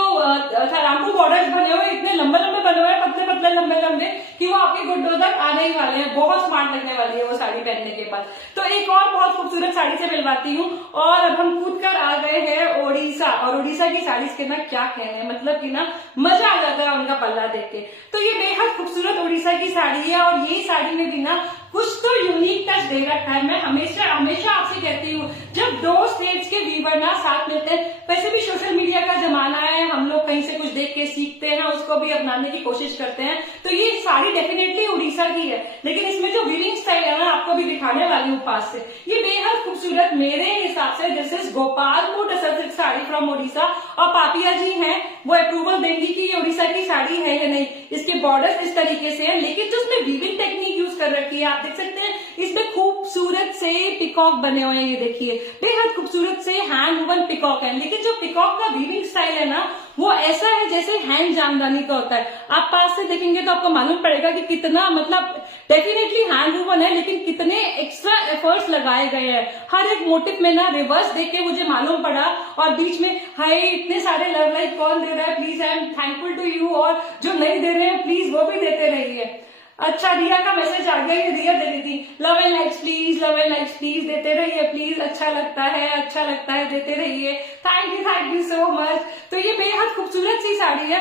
थाराम्पू बॉर्डर बने हुए इतने लंबे लंबे बने हुए, पतले पतले लंबे लंबे कि वो आपके घुटनों तक आने ही वाले हैं। बहुत स्मार्ट लगने वाली है वो साड़ी पहनने के बाद। तो एक और बहुत खूबसूरत साड़ी से मिलवाती हूँ और अब हम कूद कर आ गए हैं उड़ीसा। और उड़ीसा की साड़ी के ना क्या कहने, मतलब कि ना मजा आ जाता है उनका पल्ला देख के। तो ये बेहद खूबसूरत उड़ीसा की साड़ी है और ये साड़ी में भी ना कुछ तो यूनिक टच दे रखा है। मैं हमेशा आपसे कहती हूँ जब दो स्टेट्स के वीवर ना साथ मिलते हैं, वैसे भी सोशल मीडिया का जमाना है, हम लोग कहीं से कुछ देख के सीखते हैं, उसको भी अपनाने की कोशिश करते हैं। तो ये साड़ी डेफिनेटली उड़ीसा की है, लेकिन इसमें जो वीविंग स्टाइल है ना आपको भी दिखाने वाली हूँ पास से। ये बेहद खूबसूरत मेरे हिसाब से this is Gopalpur tussar silk sari from Orissa. और पापिया जी हैं वो अप्रूवल देंगी कि ये उड़ीसा की साड़ी है या नहीं। इसके बॉर्डर इस तरीके से है, लेकिन जो इसमें वीविंग टेक्निक यूज कर रखी है आप देख सकते हैं, इसमें खूबसूरत से पिकॉक बने हुए हैं। ये देखिए बेहद खूबसूरत से हैंड वूवन पिकॉक है, लेकिन जो पिकॉक का वीविंग स्टाइल है ना वो ऐसा है जैसे हैंड जामदानी का होता है। आप पास से देखेंगे तो आपको मालूम पड़ेगा कि कितना मतलब डेफिनेटली हैंड वूवन है, लेकिन कितने एक्स्ट्रा एफर्ट्स लगाए गए हैं। हर एक मोटिव में ना रिवर्स देख के मुझे मालूम पड़ा और बीच में हाय इतने सारे लव लाइक कौन दे रहा है, please I am thankful to you, और जो नहीं दे रहे हैं प्लीज वो भी देते रहिए। अच्छा रिया का मैसेज आ गया, ये रिया दे रही थी love and likes please, love and likes please देते रहिए प्लीज, अच्छा लगता है देते रहिए। Thank you so much. तो ये बेहद खूबसूरत सी साड़ी है।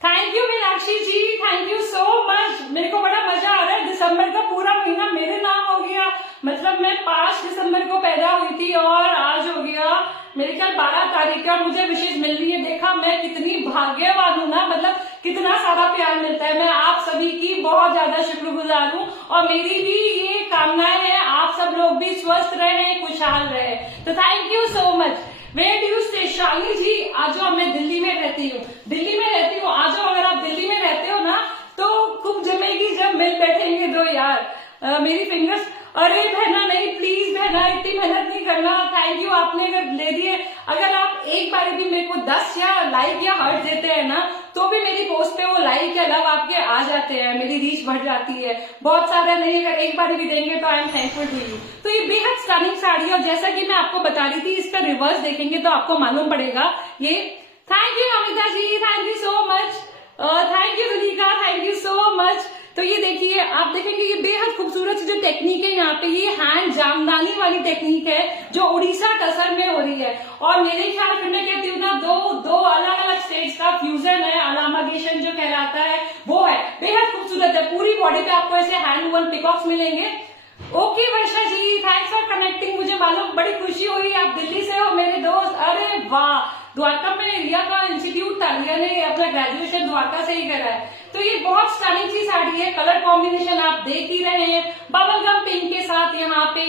Thank you Meenakshi ji, thank you so much. मेरे को बड़ा मजा आ रहा है, दिसंबर का पूरा महीना मेरे नाम हो गया। मतलब मैं 5 दिसंबर को पैदा हुई थी और आज हो गया मेरे ख्याल 12 तारीख है और मुझे विशेष मिल रही है। देखा मैं कितनी भाग्यवान हूँ ना, मतलब कितना सारा प्यार मिलता है। मैं आप सभी की बहुत ज्यादा शुक्रगुजार हूँ और मेरी भी ये कामनाएं हैं आप सब लोग भी स्वस्थ रहे, खुशहाल रहे। तो thank you so much. Where do you stay? Shalini ji आ जाओ, मैं दिल्ली में रहती हूँ, आ जाओ। अगर आप दिल्ली में रहते हो ना तो खूब जमेगी जब मिल बैठेंगे दो यार। मेरी फिंगर्स, अरे बहना नहीं प्लीज बहना इतनी मेहनत नहीं करना। थैंक यू, आपने अगर ले दिए, अगर आप एक बार भी मेरे को 10 या लाइक या हर्ट देते हैं ना तो भी मेरी पोस्ट पे वो लाइक या लव आपके आ जाते हैं, मेरी रीच बढ़ जाती है। बहुत सारा नहीं, अगर एक बार भी देंगे तो I am thankful to you. तो ये बेहद स्टनिंग साड़ी, और जैसा कि मैं आपको बता रही थी इसका रिवर्स देखेंगे तो आपको मालूम पड़ेगा ये। Thank you Amita ji, thank you so much. Thank you Rulika, thank you so much. तो ये देखिए आप देखेंगे ये बेहद खूबसूरत जो टेक्निक है यहाँ पे, ये हैंड जामदानी वाली टेक्निक है जो उड़ीसा टसर में हो रही है। और मेरे ख्याल में मैं कहती हूँ ना दो अलग अलग स्टेट्स का फ्यूजन है, अलामागेशन जो कहलाता है वो है। बेहद खूबसूरत खूबसूरत है। पूरी बॉडी पे आपको ऐसे हैंड वुवन पिकॉक्स मिलेंगे। Okay Varsha ji, thanks for connecting. मुझे मालूम बड़ी खुशी हुई, आप दिल्ली से हो मेरे दोस्त। अरे वाह, द्वारका में रिया का इंस्टीट्यूट था, रिया ने अपना ग्रेजुएशन द्वारका से ही करा है। तो ये बहुत स्टाइलिंग सी साड़ी है। कलर कॉम्बिनेशन आप देख ही रहे हैं, बबल गम पिंक के साथ यहाँ पे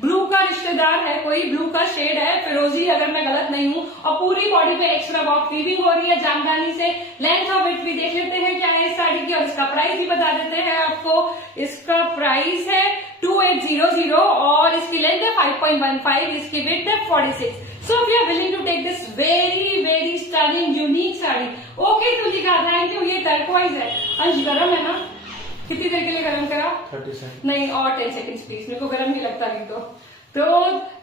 ब्लू का रिश्तेदार है, कोई ब्लू का शेड है, फिरोजी अगर मैं गलत नहीं हूँ। और पूरी बॉडी पे एक्स्ट्रा वर्क वीविंग हो रही है जामदानी से। लेंथ और विड्थ भी देख लेते हैं क्या है इस साड़ी की, और इसका प्राइस भी बता देते हैं आपको। इसका प्राइस है 2800 और इसकी लेंथ है 5.15, इसकी विड्थ है 46। So if you are willing to take this very stunning unique sari, okay Tulika, thank you. ये टर्कोइज है। अंश गरम है ना? कितनी देर के लिए गरम करा? 30 सेकंड। नहीं, और 10 सेकंड प्लीज, मेरे को गरम नहीं लगता अभी तो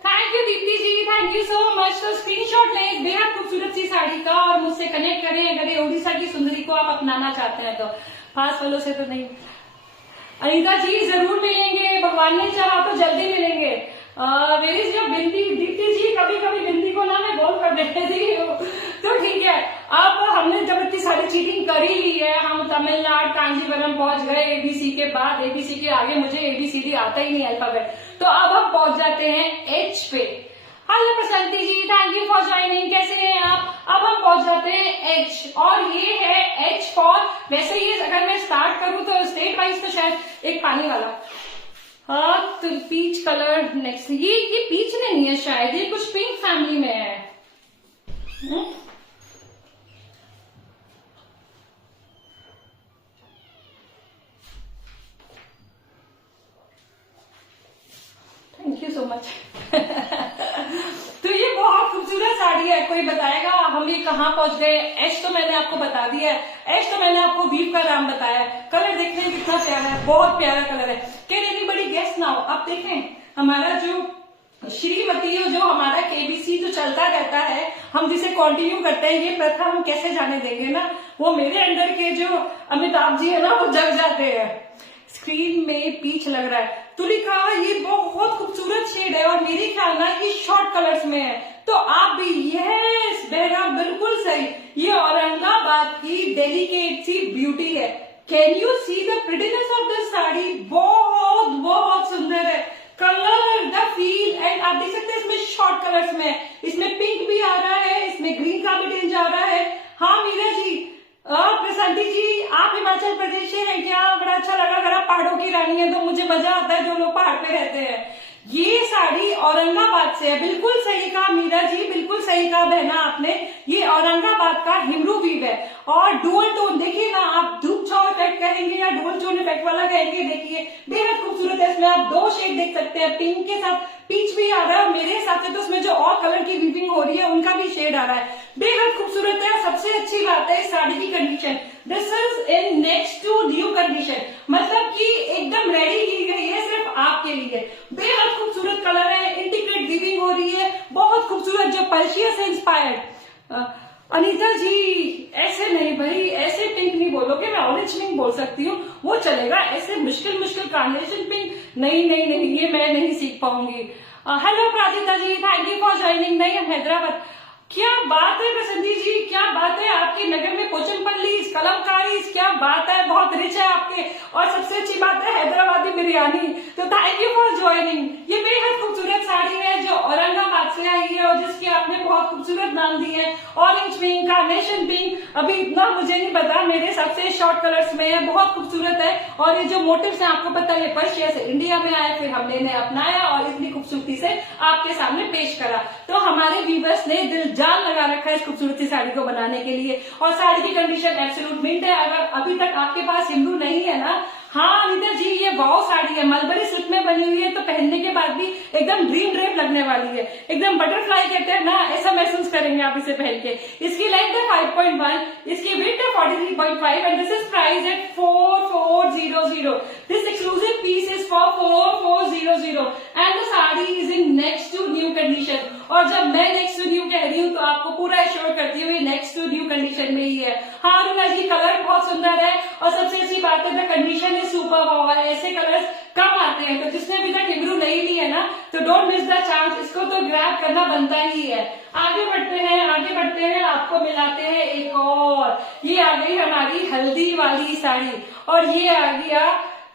thank you Deepti ji, thank you so much. तो स्क्रीनशॉट लें बेहद खूबसूरत सी साड़ी का और मुझसे कनेक्ट करें अगर ये उड़ीसा की सुंदरी को आप अपनाना चाहते हैं तो। फास्ट फॉलो से तो नहीं। अनिता जी जरूर मिलेंगे, भगवान ने चाहा तो जल्दी मिलेंगे। वेर इज योर बिंदी? दीप्ति जी कभी कभी बिंदी को ना मैं गोल कर देती थी, तो ठीक है। अब हमने जब इतनी सारी चीटिंग कर ही ली है, हम तमिलनाडु कांजीवरम पहुंच गए एबीसी के बाद। एबीसी के आगे मुझे एबीसीडी आता ही नहीं अल्फाबेट, तो अब हम पहुंच जाते हैं एच पे। Hello Prashanti ji, thank you for joining, कैसे हैं आप? अब हम पहुंच जाते हैं एच, और ये है एच फॉर, वैसे ये अगर मैं स्टार्ट करूं तो स्टेट वाइज तो शायद एक पानी वाला, हाँ तो पीच कलर नेक्स्ट। ये पीच नहीं है शायद, ये कुछ पिंक फैमिली में है। Thank you so much. तो ये बहुत खूबसूरत साड़ी है। कोई बताएगा हम ये कहाँ पहुंच गए? एच तो मैंने आपको बता दिया है, एच तो मैंने आपको वीव का नाम बताया है। कलर देखने में कितना प्यारा है, बहुत प्यारा कलर है। Can anybody guess now? अब देखें हमारा जो श्रीमती जो हमारा केबीसी जो चलता रहता है, हम जिसे कंटिन्यू करते हैं, ये प्रथा हम कैसे जाने देंगे ना। वो मेरे अंदर के जो अमिताभ जी है ना, वो जग जाते हैं। स्क्रीन में पीच लग रहा है। तुलिका ये बहुत खूबसूरत शेड है और मेरे ख्याल ना ये शॉर्ट कलर्स में है, तो आप भी यस बहना बिल्कुल सही। ये औरंगाबाद की डेलिकेट सी ब्यूटी है। Can you see the prettiness of the sari? बहुत सुंदर है। कलर द फील, एंड आप देख सकते हैं इसमें शॉर्ट कलर्स में, इसमें पिंक भी आ रहा है, इसमें ग्रीन का भी टिंज आ रहा है। हाँ मीरा जी, प्रशांति जी आप हिमाचल प्रदेश से हैं क्या? बड़ा अच्छा लगा। अगर आप पहाड़ों की रानी है तो मुझे मजा आता है जो लोग पहाड़ पे रहते हैं। ये साड़ी औरंगाबाद से है। बिल्कुल सही कहा मीरा जी, बिल्कुल सही कहा बहना आपने। ये औरंगाबाद का हिमरू वीव है और डुअल टोन देखिए ना, आप धूप छाव इफेक्ट कहेंगे या डुअल टोन इफेक्ट वाला कहेंगे, देखिए बेहद खूबसूरत है। इसमें आप दो शेड देख सकते हैं, पिंक के साथ पीच भी आ रहा है, मेरे हिसाब से तो उसमें जो और कलर की वीविंग हो रही है उनका भी शेड आ रहा है। बेहद खूबसूरत है। सबसे अच्छी बात है इस साड़ी की condition, this is in next to new condition, मतलब कि एकदम रेडी की गई है सिर्फ आपके लिए। बेहद खूबसूरत कलर है, इंटीग्रेट वीविंग हो रही है, बहुत खूबसूरत, जो पर्शिया से इंस्पायर्ड। अनीता जी ऐसे नहीं भाई, ऐसे पिंक नहीं बोलोगे, मैं ऑरेंज पिंक बोल सकती हूँ, वो चलेगा। ऐसे मुश्किल कार्नेशन पिंक नहीं, ये मैं नहीं सीख पाऊंगी। Hello Prajita ji, thank you for joining. नहीं हम हैदराबाद, क्या बात है बसंती जी, क्या बात है आपके नगर में पोचमपल्ली कलमकारी, क्या बात है, बहुत रिच है आपके। और सबसे अच्छी बात है हैदराबादी बिरयानी। तो थैंक यू फॉर ज्वाइनिंग। ये बेहद खूबसूरत साड़ी है जो औरंगाबाद से आई है और जिसके आपने बहुत खूबसूरत नाम दिए हैं, ऑरेंज पिंक, कार्नेशन पिंक। अभी इतना मुझे नहीं पता, मेरे हिसाब से शॉर्ट कलर्स में है, बहुत खूबसूरत है। और ये जो मोटिव्स है आपको पता है पर्शिया से इंडिया में आया, फिर हमने इन्हें अपनाया और इतनी खूबसूरती से आपके सामने पेश करा। तो हमारे व्यूवर्स ने दिल जान लगा रखा है इस खूबसूरत सी साड़ी को बनाने के लिए। और साड़ी की कंडीशन एब्सोल्यूट मिंट है। अगर अभी तक आपके पास हिमरू नहीं है ना, हाँ अनिता जी ये वाव साड़ी है, मलबरी सिल्क में बनी हुई है, तो पहनने के बाद भी एकदम ड्रीम ड्रेप लगने वाली है, एकदम बटरफ्लाई कहते हैं ना, ऐसा महसूस करेंगे आप इसे पहन के। इसकी लेंथ है 5.1, इसकी विड्थ है 43.5 and this is price at 4400। This exclusive piece is for 4400 and the sari is in next to new condition. और जब मैं नेक्स्ट टू न्यू कह रही हूँ तो आपको पूरा एश्योर करती हूँ ये नेक्स्ट टू न्यू कंडीशन में ही है। हाँ अरुणा जी कलर बहुत सुंदर है और सबसे अच्छी बात है द कंडीशन इज सुपर और ऐसे कलर्स कम आते हैं। तो जिसने अभी तक हिब्रू नहीं ली है ना, तो डोंट मिस द चांस, इसको तो ग्रैब करना बनता ही है। आगे बढ़ते हैं, आपको मिलाते हैं एक और। ये आ गई हमारी हल्दी वाली साड़ी, और ये आ गया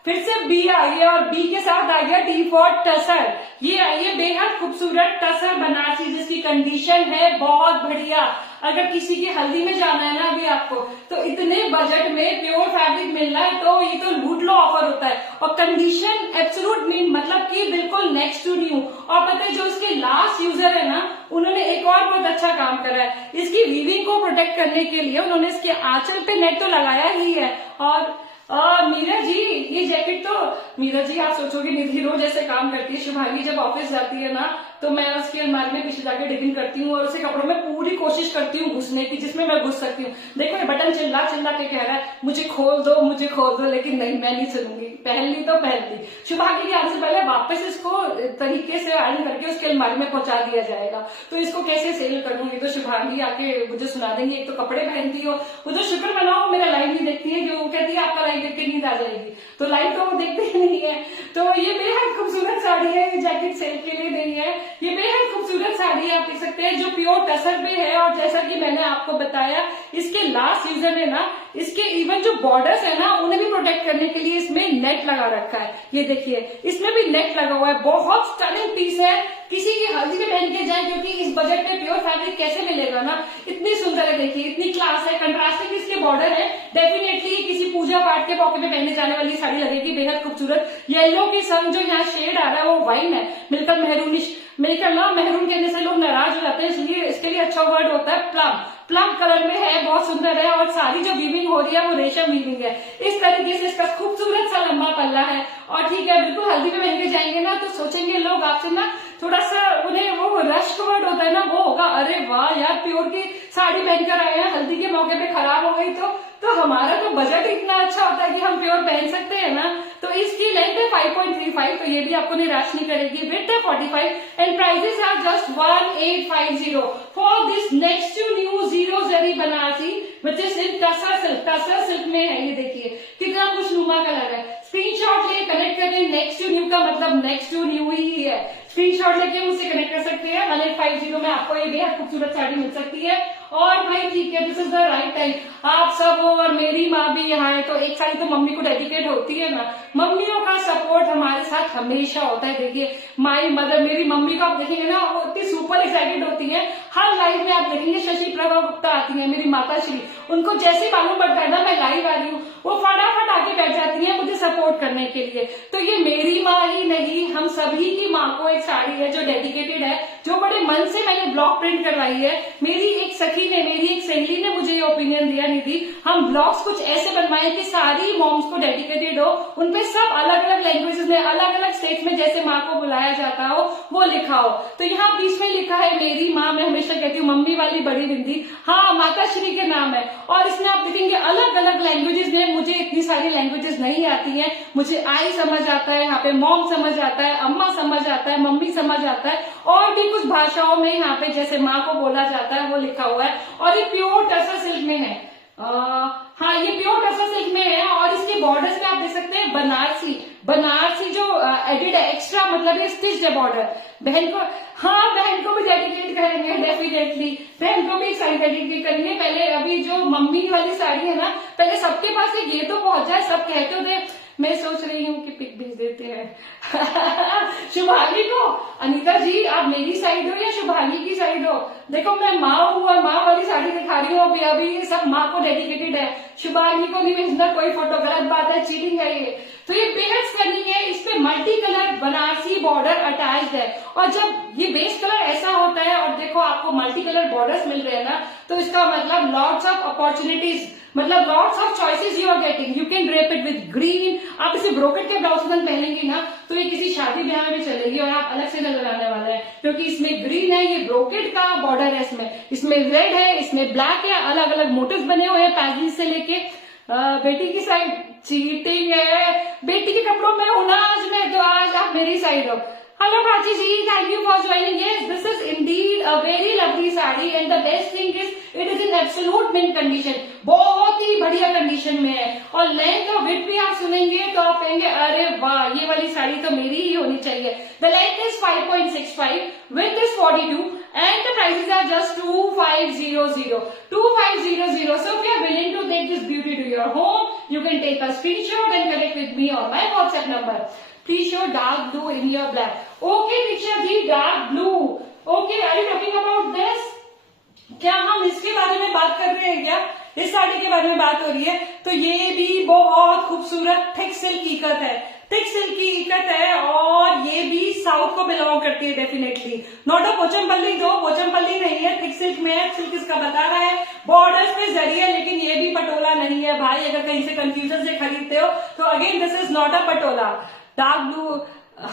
फिर से बी आ गया, और बी के साथ आ गया टी फॉर टसर। ये आई है बेहद खूबसूरत टसर बनारसी, जिसकी कंडीशन है बहुत बढ़िया। अगर किसी की हल्दी में जाना है ना अभी आपको, तो इतने बजट में प्योर फैब्रिक मिल रहा है, तो ये तो लूट लो ऑफर होता है। और कंडीशन एब्सोल्यूट मीन मतलब कि बिल्कुल नेक्स्ट टू न्यू। और पता है जो इसके लास्ट यूजर है ना, उन्होंने एक और बहुत अच्छा काम करा है। इसकी वीविंग को प्रोटेक्ट करने के लिए उन्होंने इसके आंचल पे नेट तो लगाया ही है। और मीरा जी, ये जैकेट तो मीरा जी आप सोचोगे निधि रोज ऐसे काम करती है। शुभांगी जब ऑफिस जाती है ना, तो मैं उसके अलमारी में पीछे जाके डिगिंग करती हूँ और उसे कपड़ों में पूरी कोशिश करती हूँ घुसने की, जिसमें मैं घुस सकती हूँ। देखो ये बटन चिल्ला चिल्ला के कह रहा है मुझे खोल दो, लेकिन नहीं, मैं नहीं सुनूंगी। पहन ली तो पहन ली। शुभांगी के आने से पहले वापस इसको तरीके से आयरन करके उसके अलमारी में पहुंचा दिया जाएगा। तो इसको कैसे सेल करूंगी, तो शुभांगी आके मुझे सुना देंगी एक तो कपड़े पहनती हो, वो तो शुक्र मनाओ मेरा लाइव नहीं देखती है, जो वो कहती है आपका लाइव देख के नींद आ जाएगी, तो लाइव तो वो देखते ही नहीं है। तो ये बेहद खूबसूरत साड़ी है, ये जैकेट सेल के लिए नहीं है। ये बेहद खूबसूरत साड़ी है, आप देख सकते हैं, जो प्योर टसर पे है। और जैसा कि मैंने आपको बताया, इसके लास्ट सीजन है ना, इसके इवन जो बॉर्डर्स है ना, उन्हें भी प्रोटेक्ट करने के लिए इसमें नेट लगा रखा है। ये देखिए इसमें भी नेट लगा हुआ है। बहुत स्टनिंग पीस है, किसी की हल्दी में पहन के जाए, क्योंकि इस बजट में प्योर फैब्रिक कैसे मिलेगा ना। इतनी सुंदर है, देखिए इतनी क्लास है, कंट्रास्टिंग इसके बॉर्डर है। डेफिनेटली किसी पूजा पाठ के मौके में पहने जाने वाली साड़ी लगेगी, बेहद खूबसूरत। येलो के संग जो यहाँ शेड आ रहा है वो वाइन है, मिलकर मेहरूनिश। मेरे ख्याल ना मेहरून कहने से लोग नाराज हो जाते हैं, इसलिए इसके लिए अच्छा वर्ड होता है प्लम कलर में है, बहुत सुंदर है। और सारी जो वीविंग हो रही है वो रेशम वीविंग है। इस तरीके से इसका खूबसूरत सा लंबा पल्ला है। और ठीक है, बिल्कुल हल्दी में पहन के जाएंगे ना, तो सोचेंगे लोग आपसे ना, थोड़ा सा उन्हें वो रश वर्ड होता है ना, वो होगा अरे वाह यार, प्योर की साड़ी पहनकर आए हैं, हल्दी के मौके पे खराब हो गई तो हमारा तो बजट इतना अच्छा होता है कि हम प्योर पहन सकते हैं ना। तो इसकी लेंथ है 5.35, तो ये भी आपको निराश नहीं करेगी। विड्थ है 45 and prices are just 1850 for this next to new zero zari Banarasi, which is in tussar silk में है। ये देखिए कितना खुशनुमा कलर है। स्क्रीनशॉट ले कनेक्ट करें, नेक्स्ट टू न्यू का मतलब नेक्स्ट टू न्यू ही है। स्क्रीनशॉट लेके मुझसे कनेक्ट कर सकते हैं। 1850 में आपको ये बेहद खूबसूरत साड़ी मिल सकती है। और भाई ठीक है, this is the right time, आप सब हो और मेरी माँ भी यहाँ है, तो एक साड़ी तो मम्मी को डेडिकेट होती है ना। मम्मियों का सपोर्ट हमारे साथ हमेशा होता है। देखिए माई मदर, मेरी मम्मी को आप देखेंगे ना, वो इतनी सुपर एक्साइटेड होती है। हर लाइव में आप देखेंगे शशि प्रभा गुप्ता आती है, मेरी माता श्री, उनको जैसे मालूम पड़ता है ना मैं लाइव आ रही हूँ, वो फटाफट आके बैठ जाती है मुझे सपोर्ट करने के लिए। तो ये मेरी माँ ही नहीं, हम सभी की माँ को एक साड़ी है जो डेडिकेटेड है, जो बड़े मन से मैंने ब्लॉग प्रिंट करवाई है। मेरी एक सखी ने, मेरी एक सहेली ने मुझे ये ओपिनियन दिया, निधि हम ब्लॉग्स कुछ ऐसे बनवाए कि सारी मॉम्स को डेडिकेटेड हो, उनपे सब अलग अलग लैंग्वेजेस में, अलग अलग स्टेट में जैसे माँ को बुलाया जाता हो वो लिखा हो। तो यहाँ बीच में लिखा है मेरी माँ, मैं हमेशा कहती हूँ मम्मी वाली बड़ी बिंदी, हाँ माता श्री के नाम है। और इसमें आप देखेंगे अलग अलग लैंग्वेजेस में, मुझे इतनी सारी लैंग्वेजेस नहीं आती है, मुझे आई समझ आता है, यहाँ पे मॉम समझ आता है, अम्मा समझ आता है, मम्मी समझ आता है, और भी कुछ भाषाओं में यहाँ पे जैसे माँ को बोला जाता है वो लिखा हुआ है। और ये प्योर टसर सिल्क में है। हाँ ये प्योर टसर सिल्क में है। और इसके बॉर्डर्स में आप देख सकते हैं बनारसी जो एडिड है एक्स्ट्रा, मतलब ये स्टिच है बॉर्डर। बहन को भी डेडिकेट करेंगे डेफिनेटली, बहन को भी एक साड़ी डेडिकेट करेंगे। पहले अभी जो मम्मी वाली साड़ी है ना, पहले सबके पास ये तो पहुंच जाए, सब कहते थे। मैं सोच रही हूँ कि पिक भेज देते हैं शुभांगी को। अनीता जी आप मेरी साइड हो या शुभांगी की साइड हो? देखो मैं माँ हूँ और माँ वाली साड़ी दिखा रही हूँ। अभी ये सब माँ को डेडिकेटेड है, शुभांगी को नहीं भेजना कोई फोटो, गलत बात है, चीटिंग है ये। तो ये बेहद स्टनिंग है, इसपे multi colour Banarasi border attached है। और जब ये बेस कलर ऐसा होता है और देखो आपको मल्टी कलर बॉर्डर्स मिल रहे हैं ना, तो इसका मतलब लॉट्स ऑफ अपॉर्चुनिटीज, मतलब lots of choices you are getting. You can drape it with green, आप इसे ब्रोकेट के ब्लाउज में पहनेंगी ना तो ये किसी शादी ब्याह में भी चलेगी और आप अलग से नजर आने वाला है, क्योंकि इसमें ग्रीन है, ये ब्रोकेट का बॉर्डर है, इसमें रेड है, इसमें ब्लैक है, अलग अलग मोटिव्स बने हुए हैं पैजल से लेके। बेटी की साइड चीटिंग है, बेटी के कपड़ों में हूं ना आज मैं, तो आज आप मेरी साइड हो। Hello Prachi ji, thank you for joining. Yes, this is indeed a very lovely sari and the best thing is it is in absolute mint condition. बहुत ही बढ़िया कंडीशन में है और लेंथ और विड्थ भी आप सुनेंगे तो आप कहेंगे अरे वाह ये वाली साड़ी तो मेरी ही होनी चाहिए. The length is 5.65, width is 42 and the prices are just 2500. 2500. So if you are willing to take this beauty to your home, you can take a screenshot and connect with me on my WhatsApp number. Please show dark blue in your black. Okay, Diksha ji, dark blue. Okay, are you talking about this? क्या हम इसके बारे में बात कर रहे हैं क्या? इस साड़ी के बारे में बात हो रही है. तो ये भी बहुत खूबसूरत थिक सिल्क इकत है. थिक सिल्क की इकत है और ये भी साउथ को बिलोंग करती है डेफिनेटली. नॉट अ पोचमपल्ली, जो पोचमपल्ली नहीं है, थिक सिल्क में है. सिल्क इसका बता रहा है, बॉर्डर्स पे जरी है लेकिन ये भी पटोला नहीं है भाई. अगर कहीं से कंफ्यूजन से खरीदते हो तो again this is not a Patola. Dark blue,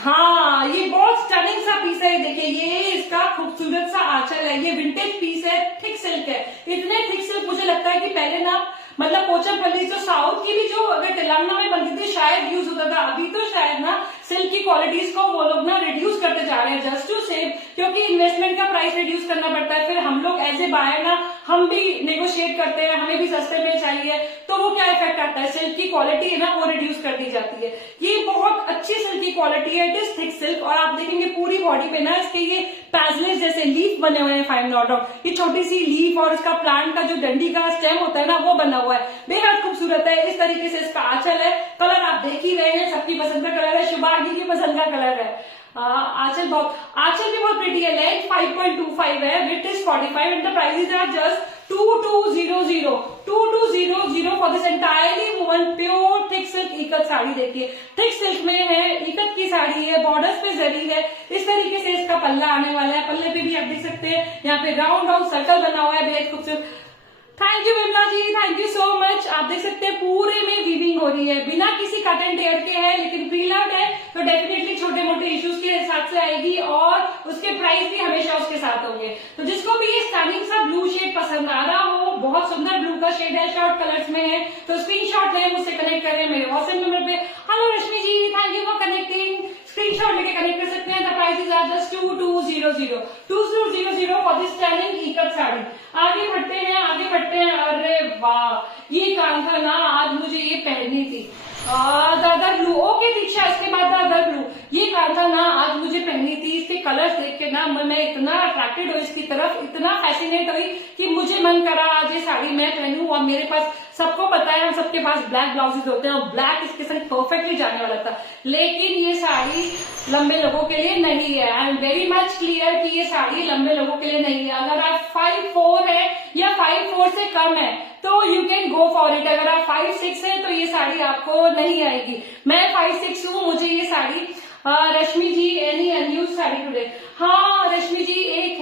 हाँ ये बहुत स्टनिंग सा पीस है. देखिए ये इसका खूबसूरत सा आंचल है. ये विंटेज पीस है, थिक सिल्क है. इतने थिक सिल्क मुझे लगता है कि पहले ना मतलब पोचमपल्ली जो साउथ की भी जो अगर तेलंगाना में बनती थी शायद यूज होता था. अभी तो शायद ना सिल्क की क्वालिटीज को वो लोग ना रिड्यूस करते जा रहे हैं जस्ट टू सेव, क्योंकि इन्वेस्टमेंट का प्राइस रिड्यूस करना पड़ता है. फिर हम लोग एज ए बायर ना हम भी नेगोशिएट करते हैं, हमें भी सस्ते में चाहिए तो वो क्या इफेक्ट आता है, सिल्क की क्वालिटी है ना वो रिड्यूस कर दी जाती है. ये बहुत अच्छी सिल्क की क्वालिटी है, इट इज थिक सिल्क. और आप देखेंगे पूरी बॉडी पे ना इसके ये पैजलेस जैसे लीफ बने हुए हैं. फाइव नॉट ऑफ ये छोटी सी लीफ और इसका प्लांट का जो डंडी का स्टेम होता है ना वो बना हुआ है. बेहद खूबसूरत है. इस तरीके से इसका आंचल है. कलर आप देख ही रहे हैं, सबकी पसंद का कलर है, शुभांगी की पसंद का कलर है. आंचल भी बहुत प्रिटी है. लेंथ 5.25 है, width is 45 and the prices are just 2200. 2200 for this entirely woman pure thick silk ikat sari. देखिए थिक सिल्क में है, इकत की साड़ी है, बॉर्डर्स पे जरी है. इस तरीके से इसका पल्ला आने वाला है. पल्ले पे भी आप देख सकते हैं यहाँ पे राउंड राउंड सर्कल बना हुआ है, बेहद खूबसूरत. Thank you Vimla ji, thank you so much. आप देख सकते हैं पूरे में वीविंग हो रही है, बिना किसी कट एंड टेयर के है लेकिन प्रीलर्ड है तो डेफिनेटली छोटे मोटे इश्यूज के हिसाब से आएगी और उसके प्राइस भी हमेशा उसके साथ होंगे. तो जिसको भी ये स्टनिंग सा ब्लू शेड पसंद आ रहा हो, बहुत सुंदर ब्लू का शेड है, शॉर्ट कलर्स में है, तो स्क्रीनशॉट लें, मुझसे कनेक्ट करें मेरे व्हाट्सएप नंबर पे. Hello Rashmi ji, thank you for connecting. Screenshot लेके कनेक्ट कर सकते हैं. The prices are just 2200 for this stunning ikat sari. आगे बढ़ते हैं. अरे वाह ये कांथा ना आज मुझे ये पहननी थी. दादर ब्लू. ओके दीक्षा, इसके बाद दादर ब्लू. ये कांथा ना आज मुझे पहननी थी. इसके कलर्स देख के ना मैं इतना अट्रैक्टेड हुई इसकी तरफ, इतना फैसिनेट हुई कि मुझे मन करा आज ये साड़ी मैं पहनूं. और मेरे पास सबको पता है हम सबके पास ब्लैक ब्लाउजेज होते हैं और ब्लैक इसके साथ परफेक्टली जाने वाला था. लेकिन ये साड़ी लंबे लोगों के लिए नहीं है. I am very much clear कि ये साड़ी लंबे लोगों के लिए नहीं है. अगर आप 5'4" है या 5'4" से कम है तो you can go for it. अगर आप 5'6" है तो ये साड़ी आपको नहीं आएगी. मैं 5'6" हूँ, मुझे ये साड़ी. रश्मि जी, एनी अनयूज साड़ी टुडे? हाँ रश्मि जी, एक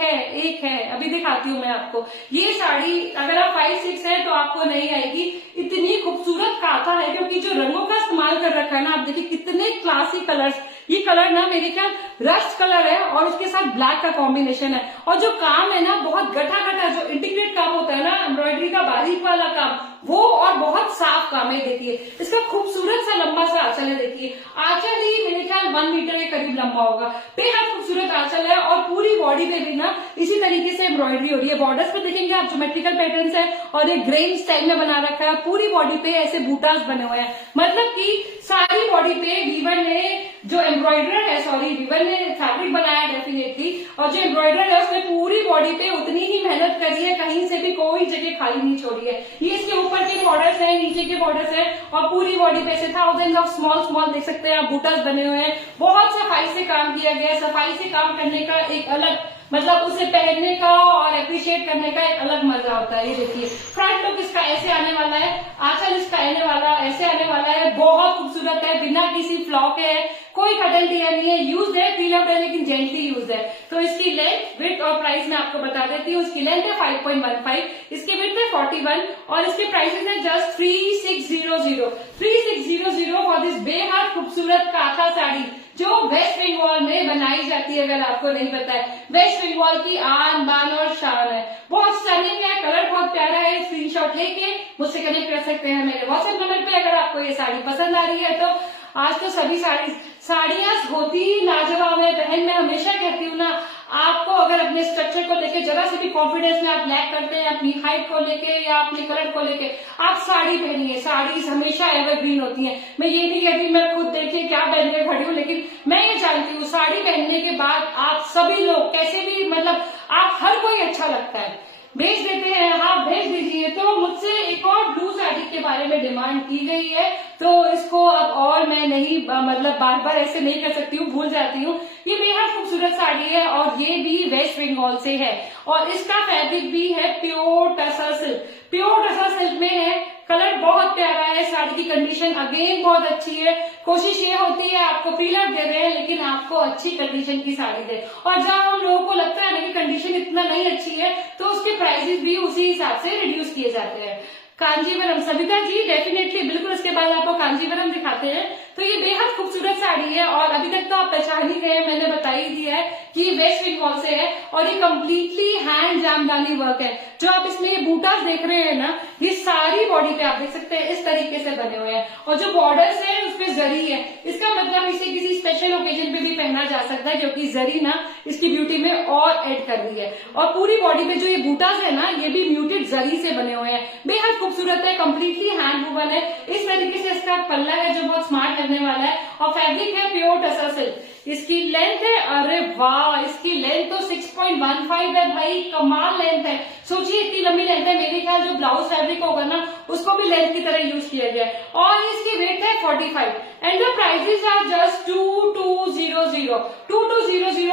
है अभी दिखाती हूँ मैं आपको. ये साड़ी अगर आप 5'6" है तो आपको नहीं आएगी. इतनी खूबसूरत कांथा है क्योंकि जो रंगों का इस्तेमाल कर रखा है ना, आप देखिए कितने क्लासी कलर्स. ये कलर ना मेरे ख्याल रस्ट कलर है और उसके साथ ब्लैक का कॉम्बिनेशन है. और जो काम है ना बहुत गठा जो इंटीग्रेट काम होता है ना, एम्ब्रॉयडरी का बारीक वाला काम, वो और बहुत साफ काम है. देखिए इसका खूबसूरत सा लंबा सा आंचल है. देखिए आंचल ही मेरे ख्याल 1 मीटर के करीब लंबा होगा. बेहद खूबसूरत आंचल है और पूरी बॉडी पे भी ना इसी तरीके से एम्ब्रॉयडरी हो रही है. बॉर्डर्स पे देखेंगे आप ज्योमेट्रिकल पैटर्न्स है और एक ग्रेन स्टाइल में बना रखा है. पूरी बॉडी पे ऐसे बूटास बने हुए हैं, मतलब कि सारी बॉडी पे वीवर ने जो एम्ब्रॉयडर है, वीवर ने फैब्रिक बनाया डेफिनेटली, और जो एम्ब्रॉयडर है उसने पूरी बॉडी पे उतनी ही मेहनत करी है, कहीं से भी कोई जगह खाली नहीं छोड़ी है. ये इसके ऊपर के बॉर्डर्स हैं, नीचे के बॉर्डर्स हैं और पूरी बॉडी पे से थाउजेंड्स ऑफ स्मॉल देख सकते हैं आप बूटास बने हुए हैं. बहुत सफाई से काम किया गया है. सफाई से काम करने का एक अलग मतलब उसे पहनने का और अप्रिशिएट करने का एक अलग मजा होता है. ये देखिए फ्रंट लुक इसका ऐसे आने वाला है, आंचल इसका ऐसे आने वाला है. बहुत खूबसूरत है, बिना किसी फ्लॉ के है, कोई कटल दिया नहीं है. यूज है, पीलअप है लेकिन जेंटली यूज है. तो इसकी लेंथ, विड्थ और प्राइस मैं आपको बता देती हूँ. इसकी लेंथ है 5.15, इसकी विड्थ है 41 और इसके प्राइसेस है जस्ट 3600. 3600 फॉर दिस बेहद खूबसूरत कांथा साड़ी जो वेस्ट बंगाल में बनाई जाती है. अगर आपको नहीं पता है, वेस्ट बंगाल की आन बान और शान है. बहुत स्टनिंग है, कलर बहुत प्यारा है. स्क्रीनशॉट लेके मुझसे कनेक्ट कर सकते हैं मेरे व्हाट्सएप नंबर पे. अगर आपको ये साड़ी पसंद आ रही है तो आज तो सभी साड़ियां होती ही लाजवाब है बहन। मैं हमेशा कहती हूँ ना, आपको अगर अपने स्ट्रक्चर को लेके जरा से भी कॉन्फिडेंस में आप लैक करते हैं, अपनी हाइट को लेके या अपने कलर को लेके, आप साड़ी पहनिए। साड़ी हमेशा एवरग्रीन होती है। मैं ये नहीं कहती मैं खुद देखिए क्या पहन के खड़ी हूँ, लेकिन मैं ये जानती हूँ साड़ी पहनने के बाद आप सभी लोग कैसे भी, मतलब आप हर कोई अच्छा लगता है। भेज देते हैं, हाँ भेज दीजिए। तो मुझसे एक और ब्लू साड़ी के बारे में डिमांड की गई है, तो इसको अब और मैं नहीं मतलब बार बार ऐसे नहीं कर सकती हूँ, भूल जाती हूँ। ये बेहद खूबसूरत साड़ी है और ये भी वेस्ट बंगाल से है और इसका फैब्रिक भी है pure tussar silk. Pure tussar silk में है, कलर बहुत प्यारा है, साड़ी की कंडीशन अगेन बहुत अच्छी है। कोशिश ये होती है आपको पीलर दे रहे हैं लेकिन आपको अच्छी कंडीशन की साड़ी दे, और जब हम लोगों को लगता है ना कि कंडीशन इतना नहीं अच्छी है तो उसके प्राइसेस भी उसी हिसाब से रिड्यूस किए जाते हैं। कांजीवरम, सविता जी डेफिनेटली, बिल्कुल इसके बाद आपको कांजीवरम दिखाते हैं। तो ये बेहद खूबसूरत साड़ी है और अभी तक तो आप पहचान ही गए, मैंने बता ही दिया है कि वेस्ट बंगाल से है और ये कम्प्लीटली हैंड जामदानी वर्क है। जो आप इसमें ये बूटास देख रहे हैं ना, ये सारी बॉडी पे आप देख सकते हैं इस तरीके से बने हुए हैं और जो बॉर्डर्स है उसपे जरी है। इसका मतलब इसे किसी स्पेशल ओकेजन पे भी पहना जा सकता है क्योंकि जरी ना इसकी ब्यूटी में और एड कर रही है। और पूरी बॉडी पे जो ये बूटास है ना, ये भी म्यूटेड जरी से बने हुए हैं, बेहद खूबसूरत है, कम्प्लीटली हैंड वूवन है। इस तरीके से इसका पल्ला है जो बहुत स्मार्ट लगने वाला है और फैब्रिक है प्योर टसर सिल्क। इसकी लेंथ है, अरे वाह, इसकी लेंथ तो 6.15 है भाई, कमाल लेंथ है। सोचिए इतनी लंबी लेंथ है, मेरे ख्याल जो ब्लाउज फैब्रिक होगा ना उसको भी लेंथ की तरह यूज किया गया है और इसकी वेट है 45 and the prices are just 2200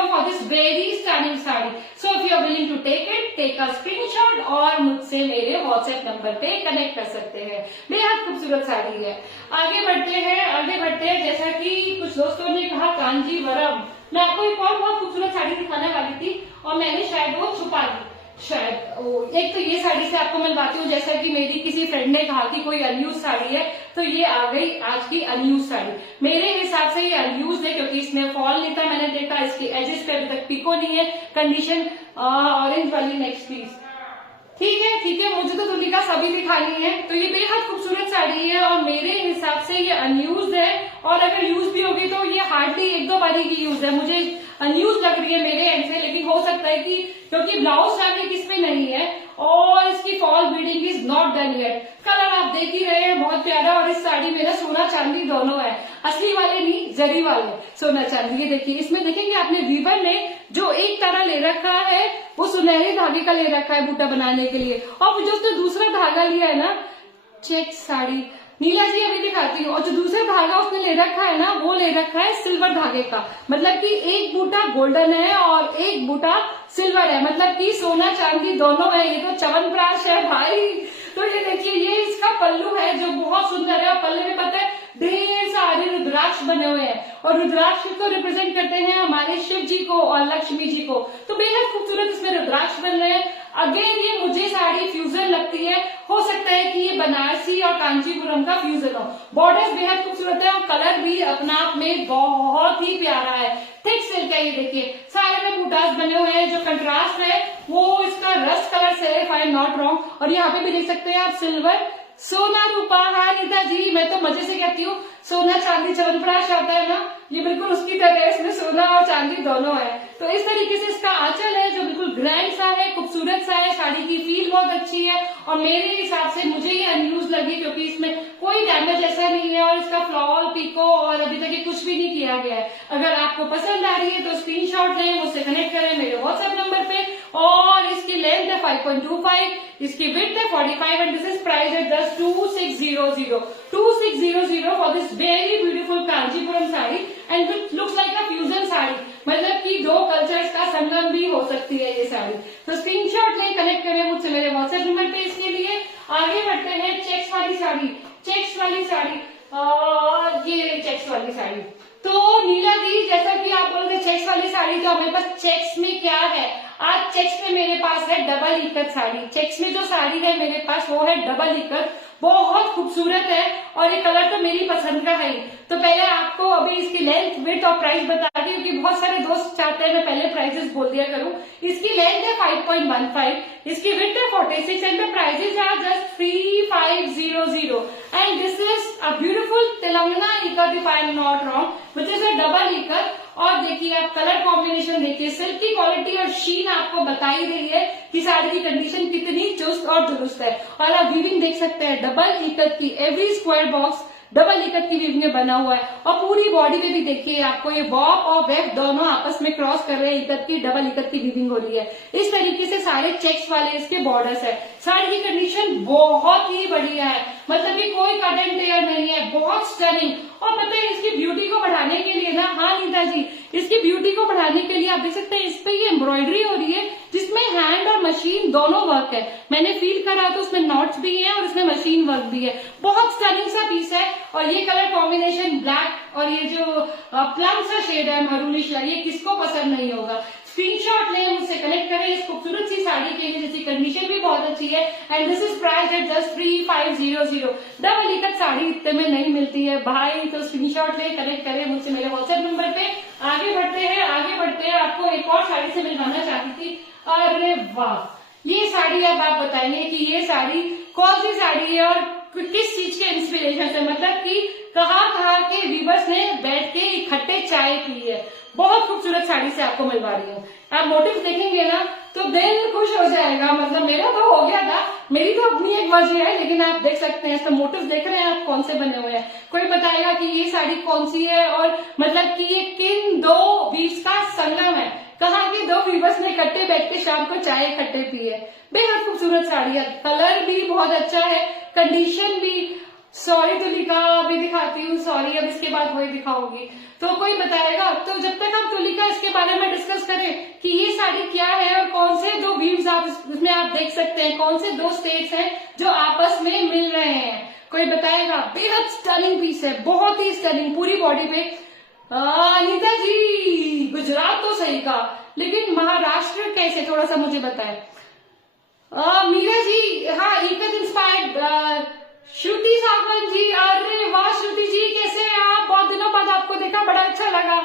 for this very stunning sari. So if you are willing to take a screenshot और मुझसे मेरे व्हाट्सएप नंबर पे कनेक्ट कर सकते हैं। बेहद खूबसूरत साड़ी है। आगे बढ़ते हैं। जैसा कि कुछ दोस्तों ने कहा कांजीवरम, मैं आपको एक और बहुत खूबसूरत साड़ी दिखाने वाली थी और मैंने शायद वो छुपा दी। शायद एक तो ये साड़ी से आपको मिलवाती हूँ, जैसा कि मेरी किसी फ्रेंड ने कहा कि कोई अनयूज साड़ी है, तो ये आ गई आज की अनयूज साड़ी। मेरे हिसाब से ये अनयूज है क्योंकि इसमें फॉल नहीं था, मैंने देखा इसकी एजेस पे अभी तक पिको नहीं है। कंडीशन ऑरेंज वाली नेक्स्ट पीस, ठीक है, मुझे तो तुलिका सभी दिखानी है। तो ये बेहद खूबसूरत साड़ी है और मेरे हिसाब से ये अनयूज है और अगर यूज भी होगी तो ये हार्डली 1-2 बारी की यूज है। मुझे अनयूज लग रही है मेरे एंड से, लेकिन हो सकता है कि क्योंकि ब्लाउज फैब्रिक इसमें नहीं है और इसकी fall beading is not done yet. Colour आप देख ही रहे हैं, बहुत प्यारा। और इस साड़ी में ना सोना चांदी दोनों है, असली वाले नहीं, जरी वाले सोना चांदी। ये देखिए, इसमें देखेंगे आपने वीवर ने जो एक तरह ले रखा है वो सुनहरे धागे का ले रखा है बूटा बनाने के लिए, और जो उसने दूसरा धागा लिया है ना, चेक साड़ी, नीला जी अभी दिखाती हूँ, और जो दूसरा धागा उसने ले रखा है ना वो ले रखा है सिल्वर धागे का। मतलब कि एक बूटा गोल्डन है और एक बूटा सिल्वर है, मतलब कि सोना चांदी दोनों है। ये तो च्यवनप्राश है भाई। तो ये देखिए, ये इसका पल्लू है जो बहुत सुंदर है और पल्ले में पता है ढेर सारे रुद्राक्ष बने हुए हैं और रुद्राक्ष को रिप्रेजेंट करते हैं हमारे शिव जी को और लक्ष्मी जी को। तो बेहद खूबसूरत इसमें रुद्राक्ष बन रहे हैं। अगेन ये मुझे साड़ी फ्यूजन लगती है, हो सकता है कि ये बनारसी और कांचीपुरम का फ्यूजन हो। बॉर्डर्स बेहद खूबसूरत है और कलर भी अपना आप में बहुत ही प्यारा है। थिक सिल्क है, ये देखिए सारे में बूटास बने हुए हैं। जो कंट्रास्ट है वो इसका रस्ट कलर से, if I am not wrong, और यहाँ पे भी देख सकते हैं आप सिल्वर, सोना, रूपा। हाँ नीता जी, मैं तो मजे से कहती हूँ सोना चांदी च्यवनप्राश आता है ना, ये बिल्कुल उसकी तरह है, इसमें सोना और चांदी दोनों है। तो इस तरीके से इसका आंचल है जो बिल्कुल ग्रैंड सा है, खूबसूरत सा है। साड़ी की फील बहुत अच्छी है और मेरे हिसाब से मुझे ये अनयूज लगी क्योंकि इसमें कोई डैमेज ऐसा नहीं है और इसका फ्लॉल, पिको और अभी तक ये कुछ भी नहीं किया गया है। अगर आपको पसंद आ रही है तो स्क्रीनशॉट लें, मुझसे कनेक्ट करें मेरे व्हाट्सएप नंबर पे। और इसकी लेंथ है 5.25, इसकी विड्थ है 45 and this is price at just 2600 for this very beautiful Kanchipuram sari and which looks like a fusion sari. मतलब कि दो कल्चर्स का संगम भी हो सकती है ये साड़ी। तो स्क्रीनशॉट लें, कनेक्ट करें मुझसे मेरे व्हाट्सएप नंबर पे इसके लिए। आगे बढ़ते हैं, चेक्स वाली साड़ी, ये चेक्स वाली साड़ी। तो नीला जी, जैसा कि आप बोल रहे चेक्स वाली साड़ी, तो हमारे पास चेक्स में क्या है, आज चेक्स में मेरे पास है डबल इकत साड़ी। चेक्स में जो साड़ी है मेरे पास वो है डबल इकत, बहुत खूबसूरत है और ये कलर तो मेरी पसंद का है। तो पहले आपको अभी इसकी लेंथ, विड्थ और प्राइस बता दी क्योंकि बहुत सारे दोस्त चाहते हैं मैं पहले प्राइसेस बोल दिया करूं। इसकी लेंथ है 5.15, इसकी विड्थ है 46 and the prices are just 3500 and this is a beautiful Telangana ikat, if I am not wrong, which is a double ikat. और देखिए आप कलर कॉम्बिनेशन देखिए, सिल्क की क्वालिटी और शीन आपको बता ही रही है कि साड़ी की कंडीशन कितनी चुस्त और दुरुस्त है। और आप वीविंग देख सकते हैं डबल इकत की, every square box double ikat की वीविंग में बना हुआ है। और पूरी बॉडी पे भी देखिए आपको ये बॉब और वेब दोनों आपस में क्रॉस कर रहे हैं, इकत की डबल इकत की वीविंग हो रही है। इस तरीके से सारे चेक्स वाले इसके बॉर्डर्स है। साड़ी की कंडीशन बहुत ही बढ़िया है, मतलब कि कोई कट एंड टेयर नहीं है, बहुत स्टनिंग। और पता है इसकी ब्यूटी को बढ़ाने के लिए ना, हाँ नीता जी, इसकी ब्यूटी को बढ़ाने के लिए आप देख सकते हैं इस पे ये एम्ब्रॉयडरी हो रही है जिसमें हैंड और मशीन दोनों वर्क है। मैंने फील करा तो उसमें नॉट्स भी हैं और उसमें मशीन वर्क भी है। बहुत स्टनिंग सा पीस है। और ये कलर कॉम्बिनेशन ब्लैक और ये जो प्लम सा शेड है महरूनिश, ये किसको पसंद नहीं होगा। स्क्रीनशॉट लें, मुझसे कनेक्ट करें इस खूबसूरत सी साड़ी के लिए, जिसकी कंडीशन भी बहुत अच्छी है। And this is price at just 3500। Double ikat sari इतने में नहीं मिलती है भाई, तो स्क्रीनशॉट लें, कनेक्ट करें मुझसे मेरे व्हाट्सएप नंबर पे। आगे बढ़ते हैं, आपको एक और साड़ी से मिलवाना चाहती थी। अरे वाह, ये साड़ी अब आप बताइए कि ये साड़ी कौन सी साड़ी है और किस चीज के इंस्पिरेशन से, मतलब कि कहाँ के वीवर्स ने बैठ के इकट्ठे चाय पी है। बहुत खूबसूरत साड़ी से आपको मिलवा रही हूँ। आप मोटिव देखेंगे ना तो दिल खुश हो जाएगा, मतलब मेरा तो हो गया था, मेरी तो अपनी एक वजह है, लेकिन आप देख सकते हैं इसका मोटिव देख रहे हैं आप कौन से बने हुए हैं। कोई बताएगा कि ये साड़ी कौन सी है और मतलब कि ये किन दो वीव्स का संगम है, कहाँ के दो वीवर्स ने इकट्ठे बैठ के शाम को चाय इकट्ठे पी है। बेहद खूबसूरत साड़ी है, कलर भी बहुत अच्छा है, कंडीशन भी। सॉरी तुलिका, अभी दिखाती हूँ, सॉरी अब इसके बाद वही दिखाऊंगी। तो कोई बताएगा, तो जब तक हम तुलिका इसके बारे में डिस्कस करें कि ये साड़ी क्या है और कौन से दो वीव्स आप इसमें आप देख सकते हैं, कौन से दो स्टेट्स हैं जो आपस में मिल रहे हैं, कोई बताएगा। बेहद स्टनिंग पीस है, बहुत ही स्टनिंग, पूरी बॉडी पे। अनीता जी गुजरात तो सही का, लेकिन महाराष्ट्र कैसे, थोड़ा सा मुझे बताएं। मीरा जी, हाँ इकत इंस्पायर्ड, श्रुति सावंत जी, अरे वाह श्रुति जी कैसे हैं आप, बहुत दिनों बाद आपको देखा, बड़ा अच्छा लगा।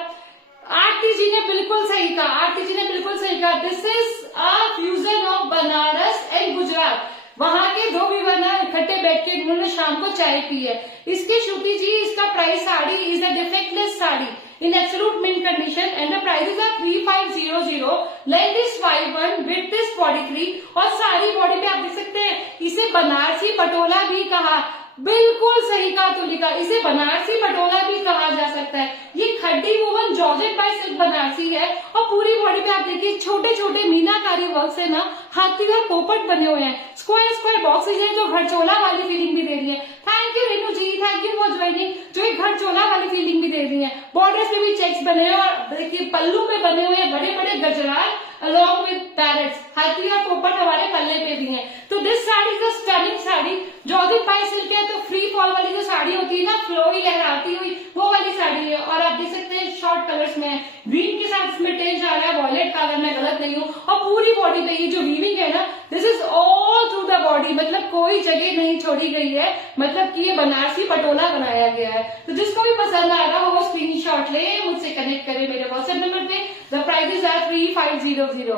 आरती जी ने बिल्कुल सही कहा, this is a fusion of Banaras and Gujarat. वहां के दो वीवर ना इकट्ठे बैठ के उन्होंने शाम को चाय पी है। इसके श्रुति जी, इसका price sari is a defectless sari in absolute mint condition and the prices are 3500, length is 51, width is 43। और सारी बॉडी पे आप देख सकते हैं इसे बनारसी पटोला भी कहा, बिल्कुल सही कहा तुलिका, इसे बनारसी पटोला भी कहा जा सकता है। ये khaddi woven georgette by silk Banarasi है और पूरी बॉडी पे आप देखिए छोटे छोटे मीनाकारी वर्क से ना हाथी और पोपट बने हुए हैं, स्क्वायर बॉक्सेज हैं जो घरचोला वाली फीलिंग भी दे रही है। Thank you Renu ji, thank you for joining, जो एक घरचोला वाली फीलिंग भी दे रही है। बॉर्डर्स में भी चेक्स बने हैं और देखिए पल्लू पे बने हुए हैं बड़े बड़े गजराल अलॉन्ग विद पैरेट्स, हाथी और पोपट हमारे पल्ले पे भी हैं। तो this sari is a stunning sari, georgette by silk है, तो फ्री फॉल वाली जो साड़ी होती है ना, फ्लोई लहराती हुई, वो वाली साड़ी है। और आप देख सकते हैं शॉर्ट कलर्स में ग्रीन के साथ इसमें टेंज आ रहा है, वॉयलेट का, अगर मैं गलत नहीं हूँ। और पूरी बॉडी पे ये जो वीविंग है ना, this is all through the body, मतलब कोई जगह नहीं छोड़ी गई है, मतलब कि ये बनारसी पटोला बनाया गया है। तो जिसको भी पसंद आ रहा हो वो स्क्रीनशॉट ले, मुझसे कनेक्ट करे मेरे व्हाट्सएप नंबर पे। The prices are 3500।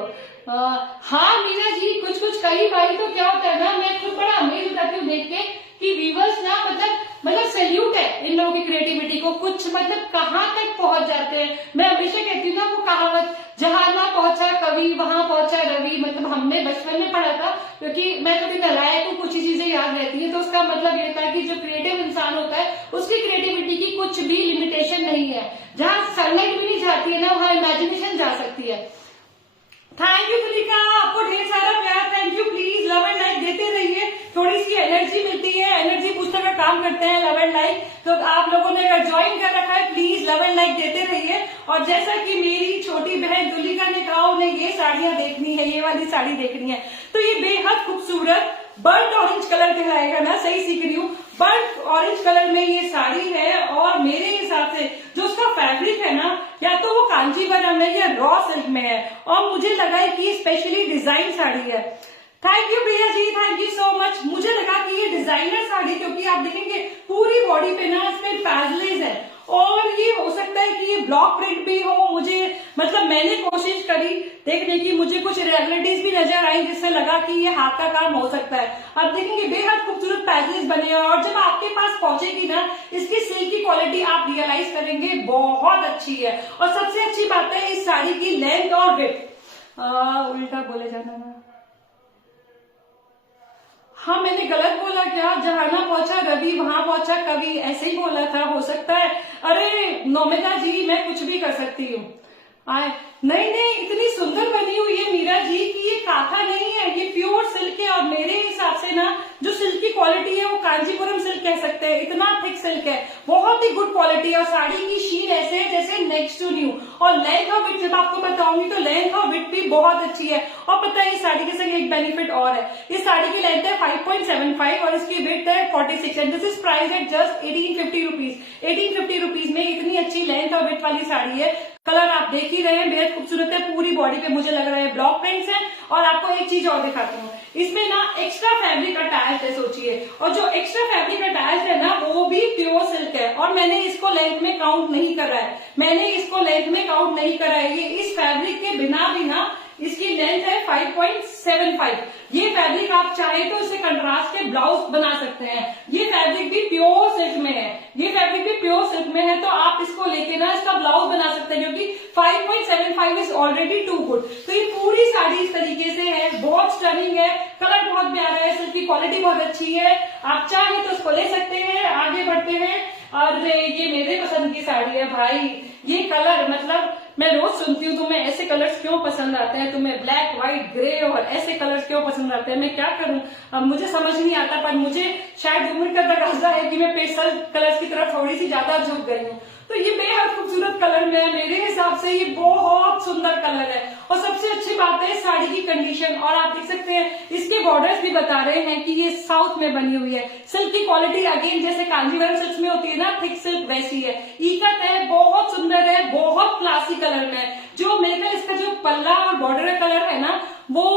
हाँ मीना जी, कुछ कई बारी तो क्या होता है ना, मैं खुद बड़ा अमेज हो जाती हूँ देख के कि वीवर्स ना मतलब सैल्यूट है इन लोगों की क्रिएटिविटी को, कुछ मतलब कहाँ तक पहुंच जाते हैं। मैं हमेशा कहती हूँ ना वो कहावत, जहां ना पहुंचा कवि वहां पहुंचा रवि, मतलब हमने बचपन में पढ़ा था, क्योंकि मैं कभी नालायक हूँ, कुछ ही चीजें याद रहती है। तो उसका मतलब ये था कि जो क्रिएटिव इंसान होता है उसकी क्रिएटिविटी की कुछ भी लिमिटेशन नहीं है, जहाँ सनलाइट भी नहीं जाती है ना वहां इमेजिनेशन जा सकती है। थैंक यू तुलिका, आपको ढेर सारा प्यार, thank you. Please love and like देते रहिए, थोड़ी सी एनर्जी मिलती है, एनर्जी बूस्टर का काम करते हैं लव एंड लाइक। तो आप लोगों ने अगर ज्वाइन कर रखा है प्लीज लव एंड लाइक देते रहिए। और जैसा कि मेरी छोटी बहन तुलिका ने कहा उन्हें ये साड़ियां देखनी है, ये वाली साड़ी देखनी है, तो ये बेहद खूबसूरत बर्ट ऑरेंज कलर कहलाएगा ना, सही सीख रही हूँ, बर्ट ऑरेंज कलर में ये साड़ी है। और मेरे हिसाब से जो उसका फैब्रिक है ना, या तो वो कांजीवरम है या रॉ सिल्क में है, और मुझे लगा है कि स्पेशली डिजाइन साड़ी है। Thank you Priya ji, thank you so much. मुझे लगा कि ये डिजाइनर साड़ी, क्योंकि आप देखेंगे पूरी बॉडी पे ना इसमें पैजलेज है, और ये हो सकता है कि ये ब्लॉक प्रिंट भी हो। मुझे मतलब मैंने कोशिश करी देखने की, मुझे कुछ इरेगुलरिटीज भी नजर आई जिससे लगा कि ये हाथ का काम हो सकता है। अब देखेंगे बेहद खूबसूरत पैचेस बने हैं, और जब आपके पास पहुंचेगी ना इसकी सिल्क की क्वालिटी आप रियलाइज करेंगे बहुत अच्छी है। और सबसे अच्छी बात है इस साड़ी की लेंथ और विड्थ, उल्टा बोले जाना ना, हाँ मैंने गलत बोला क्या? जहां ना पहुंचा रवि वहां पहुंचा कवि, ऐसे ही बोला था, हो सकता है। अरे नौमिता जी मैं कुछ भी कर सकती हूँ। नहीं नहीं, इतनी सुंदर बनी हुई है मीरा जी कि ये काथा नहीं है, ये प्योर सिल्क है। और मेरे हिसाब से ना जो सिल्क की क्वालिटी है वो कांचीपुरम सिल्क कह सकते हैं, इतना थिक सिल्क है, बहुत ही गुड क्वालिटी है। और साड़ी की शीन ऐसे है जैसे नेक्स्ट टू न्यू। और लेंथ और विड्थ जब आपको बताऊंगी तो लेंथ और विड्थ भी बहुत अच्छी है। और पता है इस साड़ी के संग एक बेनिफिट और है, इस साड़ी की लेंथ है 5.75 और इसकी विड्थ है 46 and this is price at just 1850 rupees. 1850 rupees में इतनी अच्छी लेंथ और विड्थ वाली साड़ी है। कलर आप देख ही रहे हैं, बेहद खूबसूरत है, पूरी बॉडी पे मुझे लग रहा है ब्लॉक प्रिंट्स हैं। और आपको एक चीज और दिखाती हूँ, इसमें ना एक्स्ट्रा फैब्रिक अटैच है, सोचिए। और जो एक्स्ट्रा फैब्रिक अटैच है ना वो भी प्योर सिल्क है। और मैंने इसको लेंथ में काउंट नहीं करा है, मैंने इसको लेंथ में काउंट नहीं करा है। ये इस फैब्रिक के बिना भी ना इसकी लेंथ है 5.75। ये फैब्रिक आप चाहे तो इसे कंट्रास्ट के ब्लाउज बना सकते हैं। ये फैब्रिक भी प्योर सिल्क में है, ये फैब्रिक भी प्योर सिल्क में है, तो आप इसको लेके ना इसका ब्लाउज बना सकते हैं क्योंकि 5.75 इज ऑलरेडी टू गुड। तो ये पूरी साड़ी इस तरीके से है, बहुत स्टनिंग है, कलर बहुत प्यारा है, सिल्क की क्वालिटी बहुत अच्छी है। आप चाहे तो इसको ले सकते हैं। आगे बढ़ते हैं। और ये मेरे पसंद की साड़ी है भाई, ये कलर मतलब मैं रोज सुनती हूँ तुम्हें ऐसे कलर्स क्यों पसंद आते हैं, तुम्हें ब्लैक व्हाइट ग्रे और ऐसे कलर्स क्यों पसंद आते हैं। मैं क्या करूँ, अब मुझे समझ नहीं आता, पर मुझे शायद उम्र का तकाजा है कि मैं पेस्टल कलर्स की तरफ थोड़ी सी ज्यादा झुक गई हूँ। तो ये बेहद खूबसूरत कलर में है, मेरे हिसाब से ये बहुत सुंदर कलर है। और सबसे अच्छी बात है साड़ी की कंडीशन। और आप देख सकते हैं इसके बॉर्डर्स भी बता रहे हैं कि ये साउथ में बनी हुई है। सिल्क की क्वालिटी अगेन जैसे कांजीवरम सिल्क में होती है ना, थिक सिल्क, वैसी है। इकत है, बहुत सुंदर है, बहुत क्लासी कलर में है। जो मेरे ख्याल इसका जो पल्ला और बॉर्डर का कलर है ना वो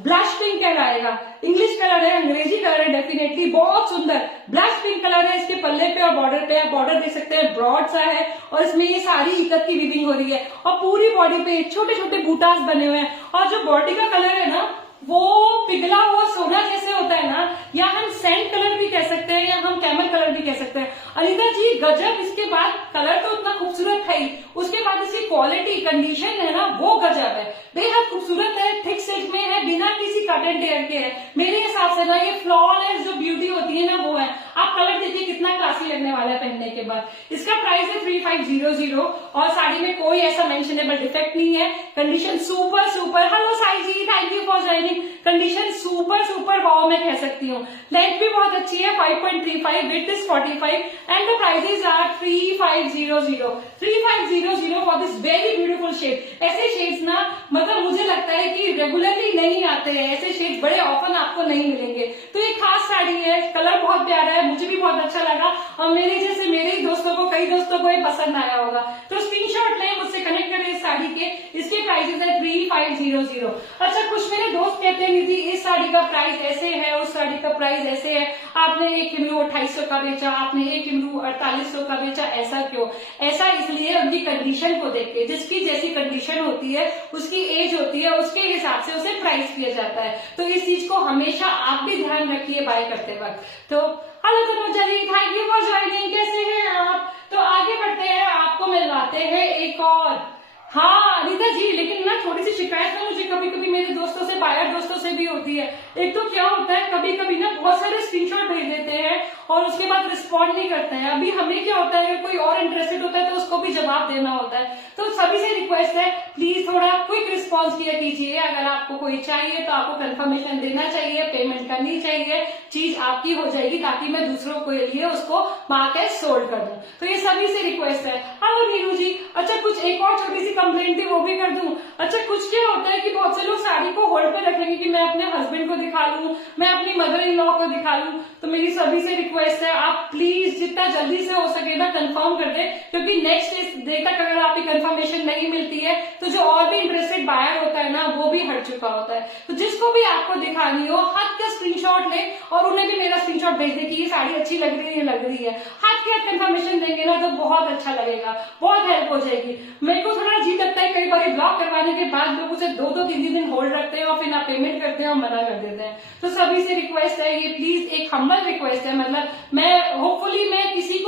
ब्लश पिंक कहलाएगा। इंग्लिश कलर है, अंग्रेजी कलर है, डेफिनेटली बहुत सुंदर ब्लश पिंक कलर है इसके पल्ले पे और बॉर्डर पे। बॉर्डर देख सकते हैं ब्रॉड सा है और इसमें ये सारी इकत की वीविंग हो रही है और पूरी बॉडी पे छोटे छोटे बूटास बने हुए हैं। और जो बॉडी का कलर है ना वो पिघला हुआ सोना जैसे होता है ना, या हम सैंड कलर भी कह सकते हैं या हम कैमल कलर भी कह सकते हैं। अनिता जी गजब, इसके बाद कलर तो उतना खूबसूरत है ही, उसके बाद इसकी क्वालिटी कंडीशन है ना वो गजब है, बेहद खूबसूरत है, थिक सिल्क में है, बिना किसी कट एंड टेयर के है। मेरे हिसाब से ना ये फ्लॉलेस जो ब्यूटी होती है ना वो है। आप कलर देखिए कितना क्लासी लगने वाला है पहनने के बाद। इसका प्राइस है 3500 और साड़ी में कोई ऐसा मेंशनेबल डिफेक्ट नहीं है। Condition super super. Hello Sai ji, thank you for joining. Condition super super wow मैं कह सकती हूँ। लेंथ भी बहुत अच्छी है 5.35, width is 45 and the prices are 3500 3500 for this very beautiful shade. ऐसे शेड्स ना मतलब मुझे लगता है कि रेगुलरली नहीं आते हैं, ऐसे शेड्स बड़े ऑफन आपको नहीं मिलेंगे। तो ये खास साड़ी है, कलर बहुत प्यारा है, मुझे भी बहुत अच्छा लगा और मेरे जैसे मेरे ही दोस्तों को, कई दोस्तों को ये पसंद आया होगा। तो स्क्रीनशॉट लें, मुझसे कनेक्ट करें इस साड़ी के। इसके प्राइसेस है 3500। अच्छा, कुछ मेरे दोस्त कहते हैं निधि इस साड़ी का प्राइस ऐसे है, उस साड़ी का प्राइस ऐसे है, आपने एक किलो 2800 का बेचा, आपने एक किलो 4800 का बेचा, ऐसा क्यों? ऐसा इसलिए उनकी कंडीशन को देख के, जिसकी जैसी कंडीशन होती है, उसकी एज होती है, उसके हिसाब से उसे प्राइस किया जाता है। तो इस चीज को हमेशा आप भी ध्यान रखिए बाय करते वक्त। तो hello Tanuja ji, thank you for joining, कैसे हैं आप? तो आगे बढ़ते हैं, आपको मिलवाते हैं एक और। हाँ अनिता जी, लेकिन ना थोड़ी सी शिकायत ना मुझे कभी कभी मेरे दोस्तों से, बायर दोस्तों से भी होती है। एक तो क्या होता है कभी कभी ना बहुत सारे स्क्रीनशॉट भेज देते हैं और उसके बाद रिस्पॉन्ड नहीं करते हैं। अभी हमें क्या होता है, कोई और इंटरेस्टेड होता है तो उसको भी जवाब देना होता है। तो सभी से रिक्वेस्ट है प्लीज थोड़ा क्विक रिस्पॉन्स किया कीजिए। अगर आपको कोई चाहिए तो आपको कंफर्मेशन देना चाहिए, पेमेंट करनी चाहिए, चीज आपकी हो जाएगी ताकि मैं दूसरों के लिए उसको मार्क एज सोल्ड कर दूं। तो ये सभी से रिक्वेस्ट है। हेलो नीरू जी, अच्छा कुछ एक और छोटी सी कंप्लेंट थी वो भी कर दूं। अच्छा कुछ क्या होता है कि बहुत से लोग साड़ी को होल्ड पे रखेंगे कि मैं अपने हस्बैंड को दिखा लूं, मैं अपनी मदर इन लॉ को दिखा लूं। तो मेरी सभी से रिक्वेस्ट है आप प्लीज जितना जल्दी से हो सके ना कंफर्म कर दे, क्योंकि नेक्स्ट डे तक अगर आपकी कंफर्मेशन नहीं मिलती है तो जो और भी इंटरेस्टेड बायर होता है ना वो भी हट चुका होता है। तो जिसको भी आपको दिखानी हो हाथ का स्क्रीनशॉट ले और उन्हें भी मेरा स्क्रीनशॉट भेज दे कि ये साड़ी अच्छी लग रही है, लग रही है। हाथ के हाथ कंफर्मेशन देंगे ना तो बहुत अच्छा लगेगा, बहुत हेल्प हो जाएगी। मेरे को थोड़ा अजीब लगता है कई बार ब्लॉक करवाने के बाद लोग उसे 2-3 दिन होल्ड रखते हैं और फिर ना पेमेंट करते हैं और मना कर देते हैं। तो सभी से रिक्वेस्ट है, ये प्लीज एक हम्बल रिक्वेस्ट है, मतलब मैं होपफुली मैं किसी को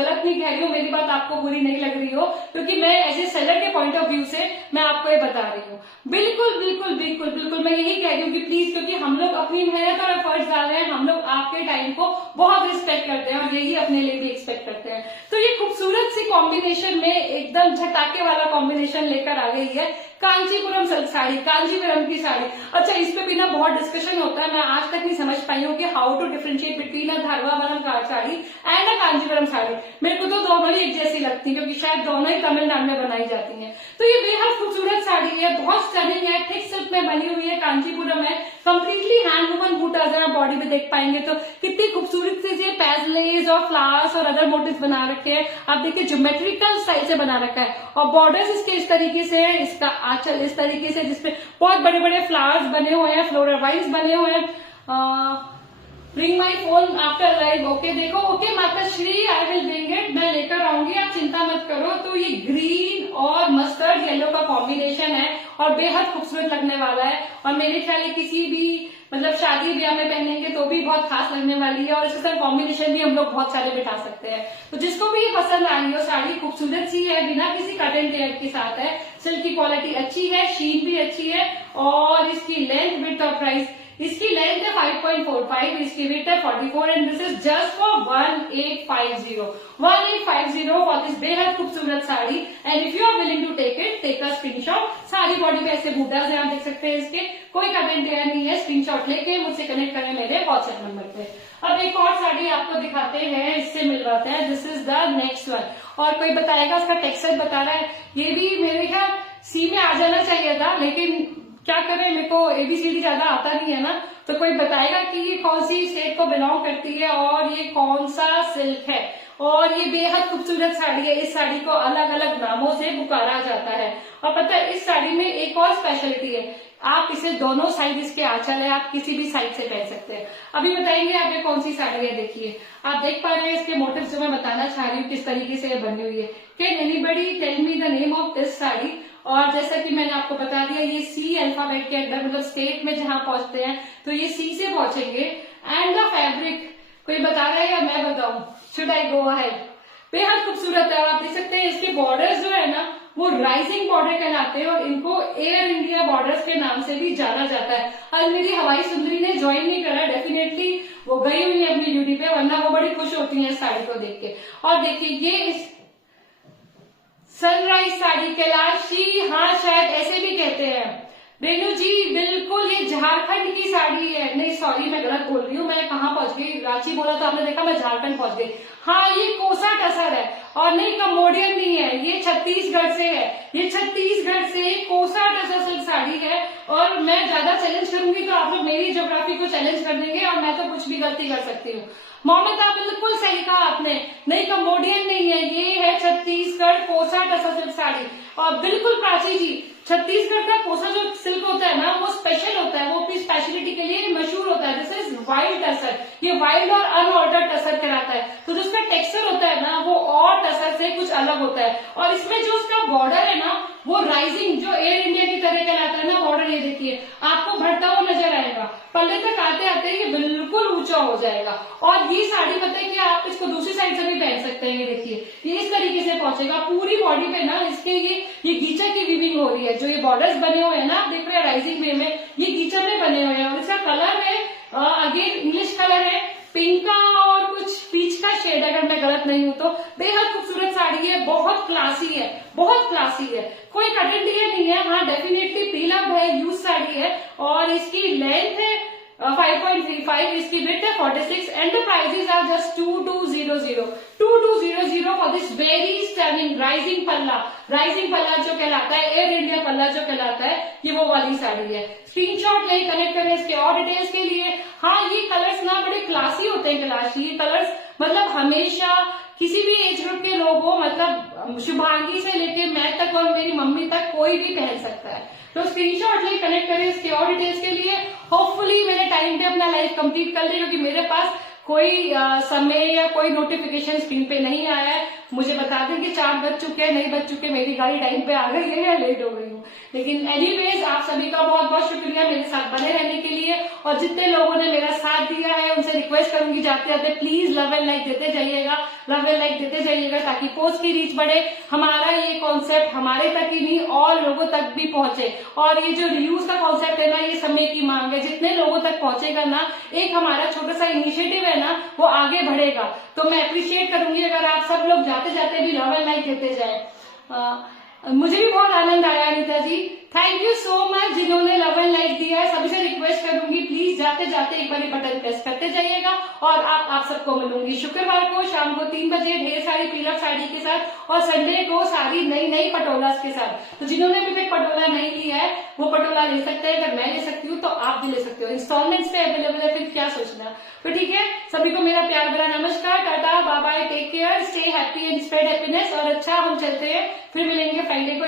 गलत नहीं कह रही हूँ, मेरी बात आपको बुरी नहीं लग रही हो, क्योंकि मैं एज ए सेलर के पॉइंट ऑफ व्यू से मैं आपको ये बता रही हूँ। बिल्कुल बिल्कुल बिल्कुल बिल्कुल मैं यही कह रही हूँ कि प्लीज, क्योंकि हम लोग अपनी मेहनत और एफर्ट्स डाल रहे हैं, हम लोग आपके टाइम को बहुत रिस्पेक्ट करते हैं और यही अपने लिए भी एक्सपेक्ट करते हैं। तो ये खूबसूरत सी कॉम्बिनेशन में एकदम झटाके वाला कॉम्बिनेशन लेकर आ गई है कांचीपुरम सिल्क साड़ी, कांचीपुरम की साड़ी। अच्छा, इस पे भी ना बहुत डिस्कशन होता है, मैं आज तक नहीं समझ पाई हूँ कि how to differentiate between a Dharmavaram sari and a Kanchipuram sari. मेरे को तो दोनों ही एक जैसी लगती है, क्योंकि शायद दोनों ही तमिलनाडु में बनाई जाती हैं। तो ये बेहद खूबसूरत साड़ी है, बहुत स्टनिंग है, थिक सिल्क में बनी हुई है, कांचीपुरम है, कंप्लीटली हैंड वूवन बूटा। अगर आप बॉडी में देख पाएंगे तो कितनी खूबसूरत से पैजलेस और फ्लावर्स और अदर मोटिव्स बना रखे हैं। आप देखिए ज्योमेट्रिकल स्टाइल से बना रखा है, और बॉर्डर्स इसके इस तरीके से है, इसका आंचल इस तरीके से जिसपे बहुत बड़े बड़े फ्लावर्स बने हुए हैं, फ्लोरल वाइन्स बने हुए हैं। Bring my phone after live, okay देखो, ओके माता Shri, I will bring it, मैं लेकर आऊंगी, आप चिंता मत करो। तो ये ग्रीन और मस्टर्ड येलो का कॉम्बिनेशन है और बेहद खूबसूरत लगने वाला है, और मेरे ख्याल में किसी भी मतलब शादी ब्याह में पहनेंगे तो भी बहुत खास लगने वाली है, और इसके साथ कॉम्बिनेशन भी हम लोग बहुत सारे बिठा सकते हैं। तो जिसको भी ये पसंद आई हो, साड़ी खूबसूरत सी है, बिना किसी कट एंड टेयर के साथ है, सिल्क की क्वालिटी अच्छी है, शीट भी अच्छी है, और इसकी लेंथ विड्थ और प्राइस, इसकी लेंथ है 5.45, इसकी विड्थ है 44, and this is just for 1850 for this बेहद खूबसूरत साड़ी। And if you are willing to take it, take a screenshot. सारी बॉडी पे ऐसे बूटास हैं, आप देख सकते हैं, इसके कोई कट एंड टेयर नहीं है। स्क्रीनशॉट लेके मुझसे कनेक्ट करें मेरे व्हाट्सएप नंबर पे। अब एक और साड़ी आपको दिखाते हैं, इससे मिलवाते हैं, this is the next one. और कोई बताएगा, उसका टेक्सचर बता रहा है, ये भी मेरे ख्याल सी में आ जाना चाहिए था, लेकिन क्या करें, मेरे को एबीसीडी ज्यादा आता नहीं है ना, तो कोई बताएगा कि ये कौन सी स्टेट को बिलोंग करती है और ये कौन सा सिल्क है। और ये बेहद खूबसूरत साड़ी है, इस साड़ी को अलग अलग नामों से पुकारा जाता है। और पता है इस साड़ी में एक और स्पेशलिटी है, आप इसे दोनों साइड, इसके आंचल है, आप किसी भी साइड से पहन सकते हैं। अभी बताएंगे आपको कौन सी साड़ी है। देखिए आप देख पा रहे हैं इसके मोटिव्स जो मैं बताना चाह रही हूँ, किस तरीके से बनी हुई है। Can anybody tell me the name of this sari. और जैसा कि मैंने आपको बता दिया, ये सी अल्फाबेट के अंदर, मतलब स्टेट में जहां पहुंचते हैं तो ये सी से पहुंचेंगे। एंड द फैब्रिक कोई बता रहा है या मैं बताऊं, शुड आई गो अहेड। बेहद खूबसूरत है, और आप देख सकते हैं इसके बॉर्डर्स जो है ना वो राइजिंग बॉर्डर कहलाते हैं, और इनको एयर इंडिया बॉर्डर्स के नाम से भी जाना जाता है। आज मेरी हवाई सुंदरी ने ज्वाइन नहीं करा, डेफिनेटली वो गई हुई है अपनी ड्यूटी पे, वरना वो बड़ी खुश होती है इस साड़ी को देख के। और देखिए ये इस सनराइज साड़ी, कैलाशी, हाँ शायद ऐसे भी कहते हैं। रेणु जी बिल्कुल, ये झारखंड की साड़ी है। नहीं सॉरी, मैं गलत बोल रही हूँ, मैं कहाँ पहुंच गई, रांची बोला तो आपने देखा मैं झारखंड पहुंच गई। हाँ ये कोसा टसर है, और नहीं कम्बोडियन नहीं है, ये छत्तीसगढ़ से है, ये छत्तीसगढ़ से कोसा टसर सिल्क साड़ी है। और मैं ज्यादा चैलेंज करूंगी तो आप लोग मेरी ज्योग्राफी को चैलेंज कर देंगे, और मैं तो कुछ भी गलती कर सकती हूँ। मौमिता बिल्कुल सही कहा आपने, नहीं कम्बोडियन नहीं है, ये है छत्तीसगढ़ कोसा टसर सिल्क साड़ी। और बिल्कुल प्राची जी, छत्तीसगढ़ का कोसा जो सिल्क होता है ना वो स्पेशल होता है, वो अपनी स्पेशलिटी के लिए मशहूर होता है। दिस इज वाइल्ड टसर, ये वाइल्ड और अनऑर्डर्ड टसर कहलाता है। तो जो उसका टेक्सचर होता है ना वो और टसर से कुछ अलग होता है। और इसमें जो उसका बॉर्डर है ना वो राइजिंग, जो एयर इंडिया की तरह कहलाता है ना बॉर्डर, ये देखिए आपको बढ़ता हुआ नजर आएगा, पल्ले तक आते आते ये बिल्कुल ऊंचा हो जाएगा। और ये साड़ी पता है कि आप इसको दूसरी साइड से भी पहन सकते हैं। ये देखिए ये इस तरीके से पहुंचेगा पूरी बॉडी पे ना, इसके ये गीचा की वीविंग हो रही है। जो ये बॉर्डर्स बने हुए हैं ना, आप देख रहे हैं राइजिंग वे में, ये गीचा में बने हुए हैं। और इसका कलर है अगेन इंग्लिश कलर है, पिंक का और कुछ पीच का शेड, अगर मैं गलत नहीं हूं तो। बेहद खूबसूरत साड़ी है, बहुत क्लासी है, बहुत क्लासी है, कोई कट एंड टेयर नहीं है। हाँ डेफिनेटली प्रीलव्ड है, यूज साड़ी है, और इसकी लेंथ है 5.35, इसकी विड्थ है 46, and the prices are just 2200 for this very stunning rising palla. Rising palla जो कहलाता है, एयर इंडिया पल्ला जो कहलाता है, ये वो वाली साड़ी है। स्क्रीनशॉट ले, कनेक्ट करें इसके और डिटेल्स के लिए। हाँ ये कलर्स ना बड़े क्लासी होते हैं, कैलाशी, ये कलर्स मतलब हमेशा किसी भी एज ग्रुप के लोग हो, मतलब शुभांगी से लेके मैं तक और मेरी मम्मी तक कोई भी पहन सकता है। तो स्क्रीनशॉट ले, कनेक्ट करें इसके और डिटेल्स के लिए। होपफुली मैंने टाइम पे अपना लाइव कंप्लीट कर लिया, क्योंकि मेरे पास कोई समय या कोई नोटिफिकेशन स्क्रीन पे नहीं आया है, मुझे बता दें कि 4 बज चुके हैं, नहीं बज चुके, मेरी गाड़ी टाइम पे आ गई है या लेट हो गई हूँ। लेकिन एनीवेज आप सभी का बहुत बहुत शुक्रिया मेरे साथ बने रहने के लिए, और जितने लोगों ने मेरा साथ दिया है उनसे रिक्वेस्ट करूंगी जाते जाते प्लीज लव एंड लाइक देते जाइएगा, लव एंड लाइक देते जाइएगा, ताकि पोस्ट की रीच बढ़े, हमारा ये कॉन्सेप्ट हमारे तक ही नहीं और लोगों तक भी पहुंचे। और ये जो रियूज का कॉन्सेप्ट है ना, ये समय की मांग है, जितने लोगों तक पहुंचेगा ना, एक हमारा छोटा सा इनिशिएटिव है ना, वो आगे बढ़ेगा। तो मैं अप्रिशिएट करूंगी अगर आप सब लोग जाते जाते भी लव एंड लाइक देते जाए। मुझे भी बहुत आनंद आया अनीता जी, थैंक यू सो मच जिन्होंने लव एंड लाइक दिया है। सभी से रिक्वेस्ट करूंगी प्लीज जाते जाते एक बार बटन प्रेस करते जाइएगा, और आप सबको मिलूंगी शुक्रवार को शाम को 3 बजे ढेर सारी पीलक साड़ी के साथ, और संडे को सारी नई नई पटोलास के साथ। तो जिन्होंने अभी तक पटोला नहीं लिया है वो पटोला ले सकते हैं, अगर मैं ले सकती हूँ तो आप भी ले सकते हो, इंस्टॉलमेंट्स पे अवेलेबल है, फिर क्या सोचना। तो ठीक है, सभी को मेरा प्यार भरा नमस्कार, tata bye bye, take care, stay happy and spread happiness. और अच्छा हम चलते हैं, फिर मिलेंगे फ्राइडे को।